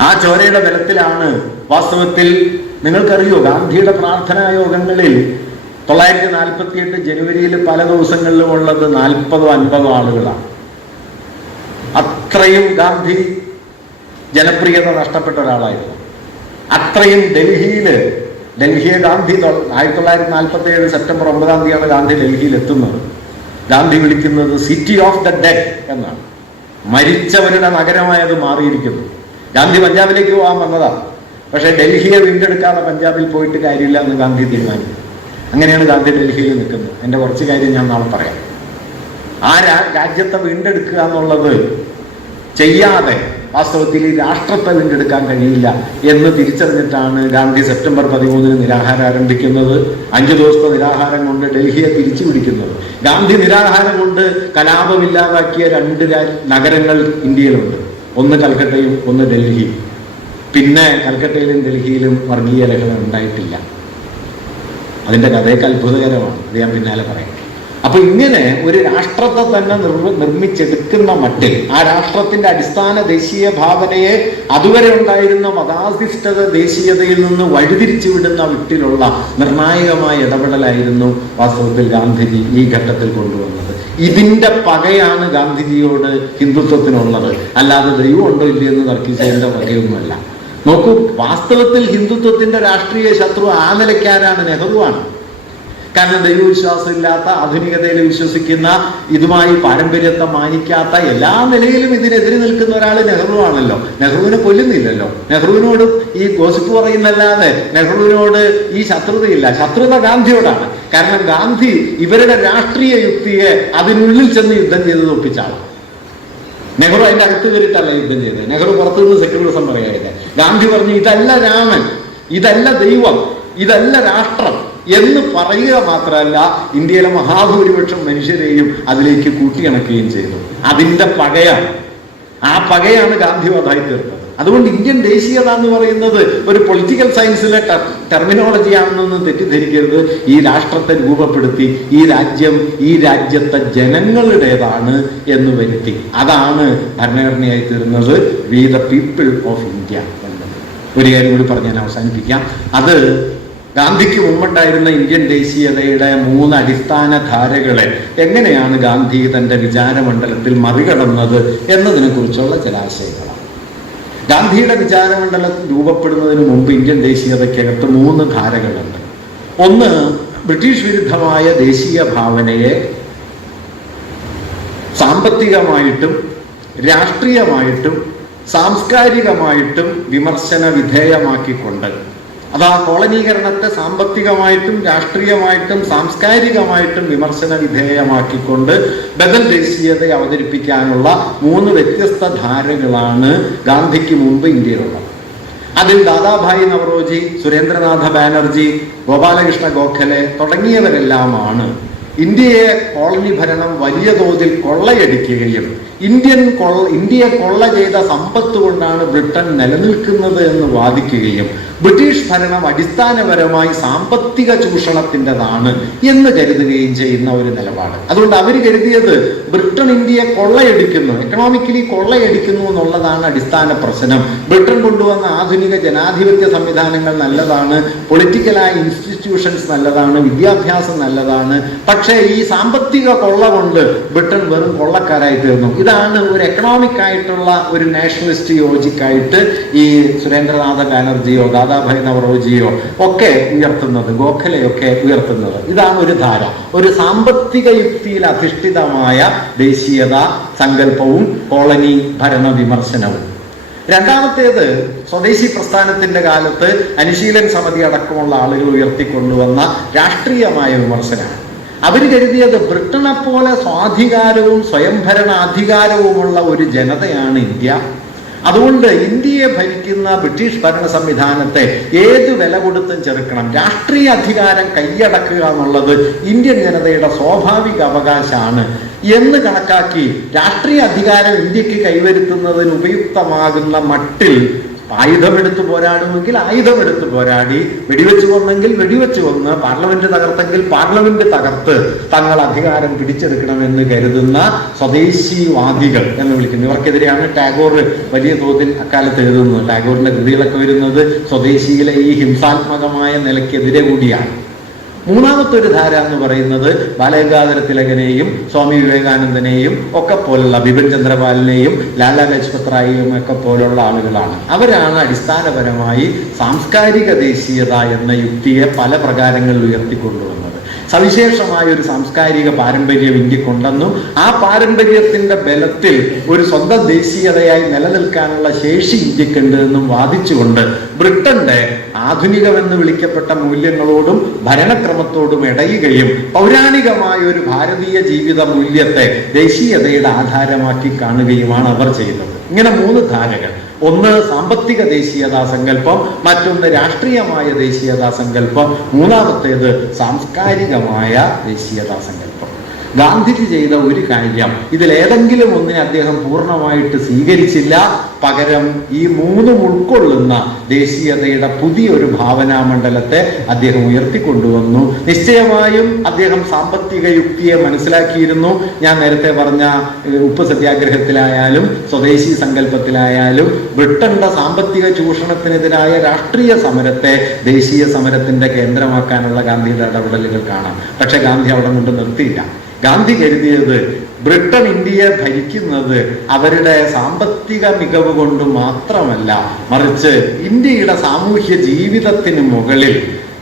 ആ ചോരയുടെ ബലത്തിലാണ് വാസ്തവത്തിൽ. നിങ്ങൾക്കറിയോ, ഗാന്ധിയുടെ പ്രാർത്ഥനാ യോഗങ്ങളിൽ 948 ജനുവരിയിൽ പല ദിവസങ്ങളിലും ഉള്ളത് 40-50 ആളുകളാണ്. അത്രയും ഗാന്ധി ജനപ്രിയത നഷ്ടപ്പെട്ട ഒരാളായിരുന്നു. അത്രയും ഡൽഹിയെ ഗാന്ധി 1947 സെപ്റ്റംബർ 9-ാം തീയതിയാണ് ഗാന്ധി ഡൽഹിയിൽ എത്തുന്നത്. ഗാന്ധി വിളിക്കുന്നത് സിറ്റി ഓഫ് ദ ഡെഡ് എന്നാണ്. മരിച്ചവരുടെ നഗരമായത് മാറിയിരിക്കുന്നു. ഗാന്ധി പഞ്ചാബിലേക്ക് പോകാൻ വന്നതാണ്. പക്ഷേ ഡൽഹിയെ വീണ്ടെടുക്കാതെ പഞ്ചാബിൽ പോയിട്ട് കാര്യമില്ല എന്ന് ഗാന്ധി തീരുമാനിച്ചു. അങ്ങനെയാണ് ഗാന്ധി ഡൽഹിയിൽ നിൽക്കുന്നത്. എൻ്റെ കുറച്ച് കാര്യം ഞാൻ നാളെ പറയാം. ആ രാജ്യത്തെ വീണ്ടെടുക്കുക എന്നുള്ളത് ചെയ്യാതെ വാസ്തവത്തിൽ ഈ രാഷ്ട്രത്തെ വീണ്ടെടുക്കാൻ കഴിയില്ല എന്ന് തിരിച്ചറിഞ്ഞിട്ടാണ് ഗാന്ധി സെപ്റ്റംബർ 13-ന് നിരാഹാരം ആരംഭിക്കുന്നത്. 5 ദിവസത്തെ നിരാഹാരം കൊണ്ട് ഡൽഹിയെ തിരിച്ചു പിടിക്കുന്നത്. ഗാന്ധി നിരാഹാരം കൊണ്ട് കലാപമില്ലാതാക്കിയ 2 നഗരങ്ങൾ ഇന്ത്യയിലുണ്ട്. ഒന്ന് കൽക്കട്ടയും ഒന്ന് ഡൽഹിയും. പിന്നെ കൽക്കട്ടയിലും ഡൽഹിയിലും വർഗീയ ലഹള ഉണ്ടായിട്ടില്ല. അതിൻ്റെ കഥയൊക്കെ അത്ഭുതകരമാണ്. അത് ഞാൻ പിന്നാലെ പറയാം. അപ്പൊ ഇങ്ങനെ ഒരു രാഷ്ട്രത്തെ തന്നെ നിർമ്മിച്ചെടുക്കുന്ന മട്ടിൽ ആ രാഷ്ട്രത്തിന്റെ അടിസ്ഥാന ദേശീയ ഭാവനയെ അതുവരെ ഉണ്ടായിരുന്ന മതാധിഷ്ഠിത ദേശീയതയിൽ നിന്ന് വഴിതിരിച്ചു വിടുന്ന വിട്ടിലുള്ള നിർണായകമായ ഇടപെടലായിരുന്നു വാസ്തവത്തിൽ ഗാന്ധിജി ഈ ഘട്ടത്തിൽ കൊണ്ടുവന്നത്. ഇതിന്റെ പകയാണ് ഗാന്ധിജിയോട് ഹിന്ദുത്വത്തിനുള്ളത്. അല്ലാതെ ദൈവം ഉണ്ടോ ഇല്ലയെന്ന് തർക്കിച്ചതിന്റെ പകയൊന്നുമല്ല. നോക്കൂ, വാസ്തവത്തിൽ ഹിന്ദുത്വത്തിന്റെ രാഷ്ട്രീയ ശത്രു ആ നിലയ്ക്കാരാണ്? നെഹ്റുവാണ്. കാരണം ദൈവവിശ്വാസമില്ലാത്ത, ആധുനികതയിൽ വിശ്വസിക്കുന്ന, ഇതുമായി പാരമ്പര്യത്തെ മാനിക്കാത്ത, എല്ലാ നിലയിലും ഇതിനെതിരെ നിൽക്കുന്ന ഒരാൾ നെഹ്റു ആണല്ലോ. നെഹ്റുവിനെ കൊല്ലുന്നില്ലല്ലോ. നെഹ്റുവിനോട് ഈ ഗോസിപ്പ് പറയുന്നല്ലാതെ നെഹ്റുവിനോട് ഈ ശത്രുതയില്ല. ശത്രുത ഗാന്ധിയോടാണ്. കാരണം ഗാന്ധി ഇവരുടെ രാഷ്ട്രീയ യുക്തിയെ അതിനുള്ളിൽ ചെന്ന് യുദ്ധം ചെയ്ത് ഒപ്പിച്ചാണ്. നെഹ്റു അതിൻ്റെ അകത്ത് കയറിയിട്ടല്ല യുദ്ധം ചെയ്തത്. നെഹ്റു പുറത്തുനിന്ന് സെക്യുലറിസം പറയുകയായിരുന്നു. ഗാന്ധി പറഞ്ഞു ഇതല്ല രാമൻ, ഇതല്ല ദൈവം, ഇതല്ല രാഷ്ട്രം എന്ന് പറയുക മാത്രമല്ല ഇന്ത്യയിലെ മഹാഭൂരിപക്ഷം മനുഷ്യരെയും അതിലേക്ക് കൂട്ടിയിണക്കുകയും ചെയ്തു. അതിൻ്റെ പകയാണ്, ആ പകയാണ് ഗാന്ധിവധമായി തീർന്നത്. അതുകൊണ്ട് ഇന്ത്യൻ ദേശീയത എന്ന് പറയുന്നത് ഒരു പൊളിറ്റിക്കൽ സയൻസിലെ ടെർമിനോളജിയാണെന്നൊന്നും തെറ്റിദ്ധരിക്കരുത്. ഈ രാഷ്ട്രത്തെ രൂപപ്പെടുത്തി ഈ രാജ്യം ഈ രാജ്യത്തെ ജനങ്ങളുടേതാണ് എന്ന് വരുത്തി അതാണ് ഭരണഘടനയായി തീർന്നത്. We the people of India എന്നത്. ഒരു കാര്യം കൂടി പറഞ്ഞ് ഞാൻ അവസാനിപ്പിക്കാം. അത് ഗാന്ധിക്ക് മുമ്പുണ്ടായിരുന്ന ഇന്ത്യൻ ദേശീയതയുടെ 3 അടിസ്ഥാന ധാരകളെ എങ്ങനെയാണ് ഗാന്ധി തൻ്റെ വിചാരമണ്ഡലത്തിൽ മറികടന്നത് എന്നതിനെ കുറിച്ചുള്ള ചില ആശയങ്ങളാണ്. ഗാന്ധിയുടെ വിചാരമണ്ഡലം രൂപപ്പെടുന്നതിന് മുമ്പ് ഇന്ത്യൻ ദേശീയതയ്ക്കകത്ത് 3 ധാരകളുണ്ട്. ഒന്ന്, ബ്രിട്ടീഷ് വിരുദ്ധമായ ദേശീയ ഭാവനയെ സാമ്പത്തികമായിട്ടും രാഷ്ട്രീയമായിട്ടും സാംസ്കാരികമായിട്ടും വിമർശന വിധേയമാക്കിക്കൊണ്ട്, അതാ കോളനീകരണത്തെ സാമ്പത്തികമായിട്ടും രാഷ്ട്രീയമായിട്ടും സാംസ്കാരികമായിട്ടും വിമർശന വിധേയമാക്കിക്കൊണ്ട് ബദൽ ദേശീയതയെ അവതരിപ്പിക്കാനുള്ള 3 വ്യത്യസ്ത ധാരകളാണ് ഗാന്ധിക്ക് മുമ്പ് ഇന്ത്യയിലുള്ളത്. അതിൽ ദാദാഭായ് നവറോജി, സുരേന്ദ്രനാഥ ബാനർജി, ഗോപാലകൃഷ്ണ ഗോഖലെ തുടങ്ങിയവരെല്ലാമാണ് ഇന്ത്യയെ കോളനി ഭരണം വലിയ തോതിൽ കൊള്ളയടിക്കുകയും ഇന്ത്യയെ കൊള്ള ചെയ്ത സമ്പത്ത് കൊണ്ടാണ് ബ്രിട്ടൻ നിലനിൽക്കുന്നത് എന്ന് വാദിക്കുകയും ബ്രിട്ടീഷ് ഭരണം അടിസ്ഥാനപരമായി സാമ്പത്തിക ചൂഷണത്തിൻ്റെതാണ് എന്ന് കരുതുകയും ചെയ്യുന്ന ഒരു നിലപാട്. അതുകൊണ്ട് അവർ കരുതിയത് ബ്രിട്ടൻ ഇന്ത്യയെ കൊള്ളയടിക്കുന്നു, എക്കണോമിക്കലി കൊള്ളയടിക്കുന്നു എന്നുള്ളതാണ് അടിസ്ഥാന പ്രശ്നം. ബ്രിട്ടൻ കൊണ്ടുവന്ന ആധുനിക ജനാധിപത്യ സംവിധാനങ്ങൾ നല്ലതാണ്, പൊളിറ്റിക്കലായ ഇൻസ്റ്റിറ്റ്യൂഷൻസ് നല്ലതാണ്, വിദ്യാഭ്യാസം നല്ലതാണ്, പക്ഷേ ഈ സാമ്പത്തിക കൊള്ള കൊണ്ട് ബ്രിട്ടൻ വെറും കൊള്ളക്കാരായി തീർന്നു. ഇതാണ് ഒരു എക്കണോമിക് ആയിട്ടുള്ള ഒരു നാഷണലിസ്റ്റ് യോജിക്കായിട്ട് ഈ സുരേന്ദ്രനാഥ ബാനർജിയോ ദാദാഭായ് നവറോജിയോ ഒക്കെ ഉയർത്തുന്നത്, ഗോഖലെയൊക്കെ ഉയർത്തുന്നത്. ഇതാണ് ഒരു ധാര, ഒരു സാമ്പത്തിക യുക്തിയിൽ അധിഷ്ഠിതമായ ദേശീയത സങ്കല്പവും കോളനി ഭരണ വിമർശനവും. രണ്ടാമത്തേത് സ്വദേശി പ്രസ്ഥാനത്തിന്റെ കാലത്ത് അനുശീലൻ സമിതി അടക്കമുള്ള ആളുകൾ ഉയർത്തിക്കൊണ്ടുവന്ന രാഷ്ട്രീയമായ വിമർശനമാണ്. അവർ കരുതിയത് ബ്രിട്ടനെ പോലെ സ്വാധികാരവും സ്വയംഭരണാധികാരവുമുള്ള ഒരു ജനതയാണ് ഇന്ത്യ. അതുകൊണ്ട് ഇന്ത്യയെ ഭരിക്കുന്ന ബ്രിട്ടീഷ് ഭരണ സംവിധാനത്തെ ഏത് വില കൊടുത്തും ചെറുക്കണം, രാഷ്ട്രീയ അധികാരം കൈയടക്കുക എന്നുള്ളത് ഇന്ത്യൻ ജനതയുടെ സ്വാഭാവിക അവകാശമാണ് എന്ന് കണക്കാക്കി രാഷ്ട്രീയ അധികാരം ഇന്ത്യക്ക് കൈവരുത്തുന്നതിന് ഉപയുക്തമാകുന്ന മട്ടിൽ ആയുധമെടുത്ത് പോരാടുമെങ്കിൽ ആയുധമെടുത്ത് പോരാടി, വെടിവെച്ച് കൊന്നെങ്കിൽ വെടിവെച്ച് കൊന്ന്, പാർലമെന്റ് തകർത്തെങ്കിൽ പാർലമെന്റ് തകർത്ത് തങ്ങൾ അധികാരം പിടിച്ചെടുക്കണമെന്ന് കരുതുന്ന സ്വദേശിവാദികൾ എന്ന് വിളിക്കുന്നു. ഇവർക്കെതിരെയാണ് ടാഗോർ വലിയ തോതിൽ അക്കാലത്ത് എഴുതുന്നത്. ടാഗോറിന്റെ കൃതികളൊക്കെ വരുന്നത് സ്വദേശിയിലെ ഈ ഹിംസാത്മകമായ നിലയ്ക്കെതിരെ കൂടിയാണ്. മൂന്നാമത്തെ ഒരു ധാര എന്ന് പറയുന്നത് ബാലഗംഗാധര തിലകനെയും സ്വാമി വിവേകാനന്ദനെയും ഒക്കെ പോലുള്ള, ബിപിൻ ചന്ദ്രപാലിനെയും ലാലാ ലജ്പത് റായിയും ഒക്കെ പോലുള്ള ആളുകളാണ്. അവരാണ് അടിസ്ഥാനപരമായി സാംസ്കാരിക ദേശീയത എന്ന യുക്തിയെ പല പ്രകാരങ്ങളിൽ ഉയർത്തിക്കൊണ്ടുവന്നത്. സവിശേഷമായ ഒരു സാംസ്കാരിക പാരമ്പര്യം ഇന്ത്യക്കുണ്ടെന്നും ആ പാരമ്പര്യത്തിന്റെ ബലത്തിൽ ഒരു സ്വന്തം ദേശീയതയായി നിലനിൽക്കാനുള്ള ശേഷി ഇന്ത്യക്കുണ്ട് എന്നും വാദിച്ചുകൊണ്ട് ബ്രിട്ടന്റെ ആധുനികമെന്ന് വിളിക്കപ്പെട്ട മൂല്യങ്ങളോടും ഭരണക്രമത്തോടും ഇടയുകയും പൗരാണികമായ ഒരു ഭാരതീയ ജീവിത മൂല്യത്തെ ദേശീയതയുടെ ആധാരമാക്കി കാണുകയുമാണ് അവർ ചെയ്തത്. ഇങ്ങനെ 3 ധാരകൾ. ഒന്ന് സാമ്പത്തിക ദേശീയതാ സങ്കല്പം, മറ്റൊന്ന് രാഷ്ട്രീയമായ ദേശീയതാ സങ്കല്പം, മൂന്നാമത്തേത് സാംസ്കാരികമായ ദേശീയതാ സങ്കല്പം. ഗാന്ധിജി ചെയ്ത ഒരു കാര്യം, ഇതിലേതെങ്കിലും ഒന്നിനെ അദ്ദേഹം പൂർണ്ണമായിട്ട് സ്വീകരിച്ചില്ല. പകരം ഈ 3 ഉൾക്കൊള്ളുന്ന ദേശീയതയുടെ പുതിയൊരു ഭാവനാമണ്ഡലത്തെ അദ്ദേഹം ഉയർത്തിക്കൊണ്ടുവന്നു. നിശ്ചയമായും അദ്ദേഹം സാമ്പത്തിക യുക്തിയെ മനസ്സിലാക്കിയിരുന്നു. ഞാൻ നേരത്തെ പറഞ്ഞ ഉപ്പ് സത്യാഗ്രഹത്തിലായാലും സ്വദേശി സങ്കല്പത്തിലായാലും ബ്രിട്ടന്റെ സാമ്പത്തിക ചൂഷണത്തിനെതിരായ രാഷ്ട്രീയ സമരത്തെ ദേശീയ സമരത്തിന്റെ കേന്ദ്രമാക്കാനുള്ള ഗാന്ധിയുടെ ഇടപെടലുകൾ കാണാം. പക്ഷെ ഗാന്ധി അവിടെ കൊണ്ട് നിർത്തിയില്ല. ഗാന്ധി കരുതിയത് ബ്രിട്ടൻ ഇന്ത്യയെ ഭരിക്കുന്നത് അവരുടെ സാമ്പത്തിക മികവ് കൊണ്ട് മാത്രമല്ല, മറിച്ച് ഇന്ത്യയുടെ സാമൂഹ്യ ജീവിതത്തിന് മുകളിൽ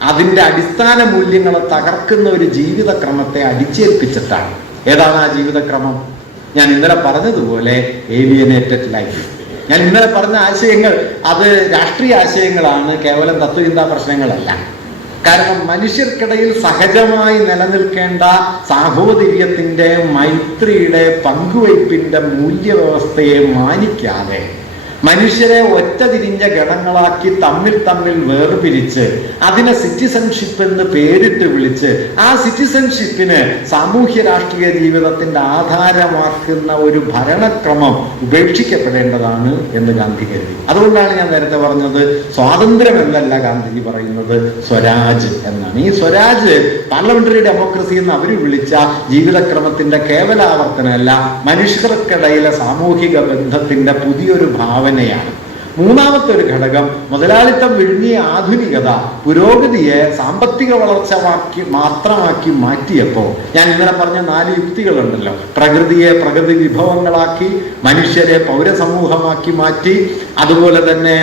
അതിൻ്റെ അടിസ്ഥാന മൂല്യങ്ങളെ തകർക്കുന്ന ഒരു ജീവിതക്രമത്തെ അടിച്ചേൽപ്പിച്ചിട്ടാണ്. ഏതാണ് ആ ജീവിതക്രമം? ഞാൻ ഇന്നലെ പറഞ്ഞതുപോലെ ഏലിയനേറ്റഡ് ലൈഫ്. ഞാൻ ഇന്നലെ പറഞ്ഞ ആശയങ്ങൾ അത് രാഷ്ട്രീയ ആശയങ്ങളാണ്, കേവലം തത്വചിന്താ പ്രശ്നങ്ങളല്ല. കാരണം മനുഷ്യർക്കിടയിൽ സഹജമായി നിലനിൽക്കേണ്ട സാഹോദര്യത്തിന്റെ, മൈത്രിയുടെ, പങ്കുവയ്പിന്റെ മൂല്യവ്യവസ്ഥയെ മാനിക്കാതെ മനുഷ്യരെ ഒറ്റ തിരിഞ്ഞ ഗണങ്ങളാക്കി തമ്മിൽ വേർപിരിച്ച് അതിനെ സിറ്റിസൺഷിപ്പ് എന്ന് പേരിട്ട് വിളിച്ച് ആ സിറ്റിസൺഷിപ്പിന് സാമൂഹ്യ രാഷ്ട്രീയ ജീവിതത്തിന്റെ ആധാരമാക്കുന്ന ഒരു ഭരണക്രമം ഉപേക്ഷിക്കപ്പെടേണ്ടതാണ് എന്ന് ഗാന്ധി കരുതി. അതുകൊണ്ടാണ് ഞാൻ നേരത്തെ പറഞ്ഞത് സ്വാതന്ത്ര്യം എന്നല്ല ഗാന്ധിജി പറയുന്നത്, സ്വരാജ് എന്നാണ്. ഈ സ്വരാജ് പാർലമെന്ററി ഡെമോക്രസി എന്ന് അവർ വിളിച്ച ജീവിതക്രമത്തിന്റെ കേവലാവർത്തനമല്ല, മനുഷ്യർക്കിടയിലെ സാമൂഹിക ബന്ധത്തിന്റെ പുതിയൊരു ഭാവനയാണ്. മൂന്നാമത്തെ ഒരു ഘടകം മുതലാളിത്തം വിഴുങ്ങിയ ആധുനികത പുരോഗതിയെ സാമ്പത്തിക വളർച്ച മാത്രമാക്കി മാറ്റിയപ്പോൾ ഞാൻ ഇന്നലെ പറഞ്ഞ 4 യുക്തികളുണ്ടല്ലോ. പ്രകൃതിയെ പ്രകൃതി വിഭവങ്ങളാക്കി, മനുഷ്യരെ പൗരസമൂഹമാക്കി മാറ്റി, അതുപോലെ തന്നെ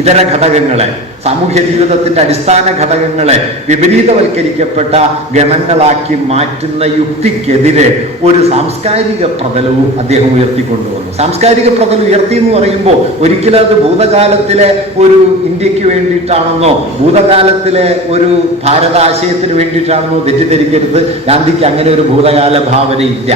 ഇതര ഘടകങ്ങളെ, സാമൂഹ്യ ജീവിതത്തിന്റെ അടിസ്ഥാന ഘടകങ്ങളെ വിപരീതവൽക്കരിക്കപ്പെട്ട ഗണങ്ങളാക്കി മാറ്റുന്ന യുക്തിക്കെതിരെ ഒരു സാംസ്കാരിക പ്രതലവും അദ്ദേഹം ഉയർത്തിക്കൊണ്ടുവന്നു. സാംസ്കാരിക പ്രതലം ഉയർത്തി എന്ന് പറയുമ്പോൾ ഒരിക്കലും അത് ഭൂതകാലത്തിലെ ഒരു ഇന്ത്യക്ക് വേണ്ടിയിട്ടാണെന്നോ ഭൂതകാലത്തിലെ ഒരു ഭാരതാശയത്തിന് വേണ്ടിയിട്ടാണെന്നോ തെറ്റിദ്ധരിക്കരുത്. ഗാന്ധിക്ക് അങ്ങനെ ഒരു ഭൂതകാല ഭാവനയില്ല.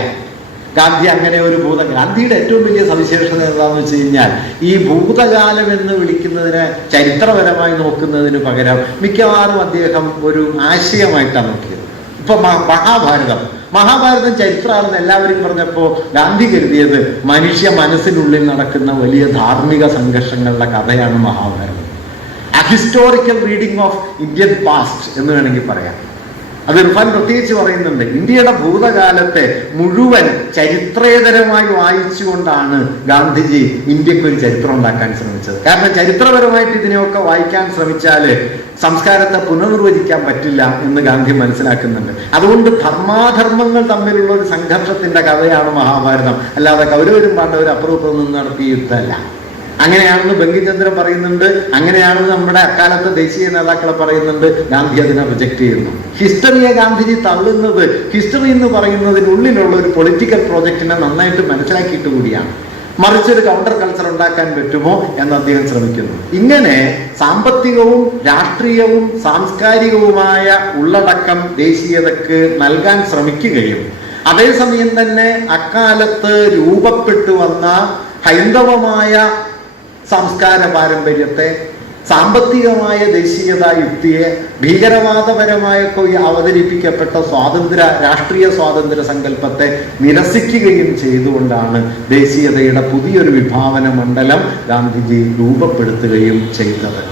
ഗാന്ധിയുടെ ഏറ്റവും വലിയ സവിശേഷത എന്താണെന്ന് വെച്ച് കഴിഞ്ഞാൽ, ഈ ഭൂതകാലം എന്ന് വിളിക്കുന്നതിനെ ചരിത്രപരമായി നോക്കുന്നതിന് പകരം മിക്കവാറും അദ്ദേഹം ഒരു ആശയമായിട്ടാണ് നോക്കിയത്. ഇപ്പൊ മഹാഭാരതം ചരിത്രമാണെന്ന് എല്ലാവരും പറഞ്ഞപ്പോൾ ഗാന്ധി കരുതിയത് മനുഷ്യ മനസ്സിനുള്ളിൽ നടക്കുന്ന വലിയ ധാർമ്മിക സംഘർഷങ്ങളുടെ കഥയാണ് Mahabharatam. Historical reading of Indian past എന്ന് വേണമെങ്കിൽ പറയാം. അത് ഇർഫാൻ പ്രത്യേകിച്ച് പറയുന്നുണ്ട്. ഇന്ത്യയുടെ ഭൂതകാലത്തെ മുഴുവൻ ചരിത്രേതരമായി വായിച്ചുകൊണ്ടാണ് ഗാന്ധിജി ഇന്ത്യക്ക് ഒരു ചരിത്രം ഉണ്ടാക്കാൻ ശ്രമിച്ചത്. കാരണം ചരിത്രപരമായിട്ട് ഇതിനെയൊക്കെ വായിക്കാൻ ശ്രമിച്ചാല് സംസ്കാരത്തെ പുനർനിർവചിക്കാൻ പറ്റില്ല എന്ന് ഗാന്ധി മനസ്സിലാക്കുന്നുണ്ട്. അതുകൊണ്ട് ധർമാധർമ്മങ്ങൾ തമ്മിലുള്ള ഒരു സംഘർഷത്തിന്റെ കഥയാണ് മഹാഭാരതം. അല്ലാതെ കൗരവരും പാണ്ഡവരും അപ്പുറം നിന്ന് നടത്തിയ യുദ്ധമല്ല. അങ്ങനെയാണെന്ന് ബങ്കിചന്ദ്രൻ പറയുന്നുണ്ട്, അങ്ങനെയാണെന്ന് നമ്മുടെ അക്കാലത്തെ ദേശീയ നേതാക്കളെ പറയുന്നുണ്ട്. ഗാന്ധി അതിനെ റിജക്ട് ചെയ്യുന്നു. ഹിസ്റ്ററിയെ ഗാന്ധിജി തള്ളുന്നത് ഹിസ്റ്ററി എന്ന് പറയുന്നതിനുള്ളിലുള്ള ഒരു പൊളിറ്റിക്കൽ പ്രോജക്റ്റിനെ നന്നായിട്ട് മനസ്സിലാക്കിയിട്ട് കൂടിയാണ്. മറിച്ചൊരു കൗണ്ടർ കൾച്ചർ ഉണ്ടാക്കാൻ പറ്റുമോ എന്ന് അദ്ദേഹം ശ്രമിക്കുന്നു. ഇങ്ങനെ സാമ്പത്തികവും രാഷ്ട്രീയവും സാംസ്കാരികവുമായ ഉള്ളടക്കം ദേശീയതക്ക് നൽകാൻ ശ്രമിക്കുകയും അതേസമയം തന്നെ അക്കാലത്ത് രൂപപ്പെട്ടു വന്ന ഹൈന്ദവമായ സംസ്കാര പാരമ്പര്യത്തെ, സാമ്പത്തികമായ ദേശീയതാ യുക്തിയെ, ഭീകരവാദപരമായൊക്കെ അവതരിപ്പിക്കപ്പെട്ട രാഷ്ട്രീയ സ്വാതന്ത്ര്യ സങ്കല്പത്തെ നിരസിക്കുകയും ചെയ്തുകൊണ്ടാണ് ദേശീയതയുടെ പുതിയൊരു വിഭാവന മണ്ഡലം ഗാന്ധിജി രൂപപ്പെടുത്തുകയും ചെയ്തത്.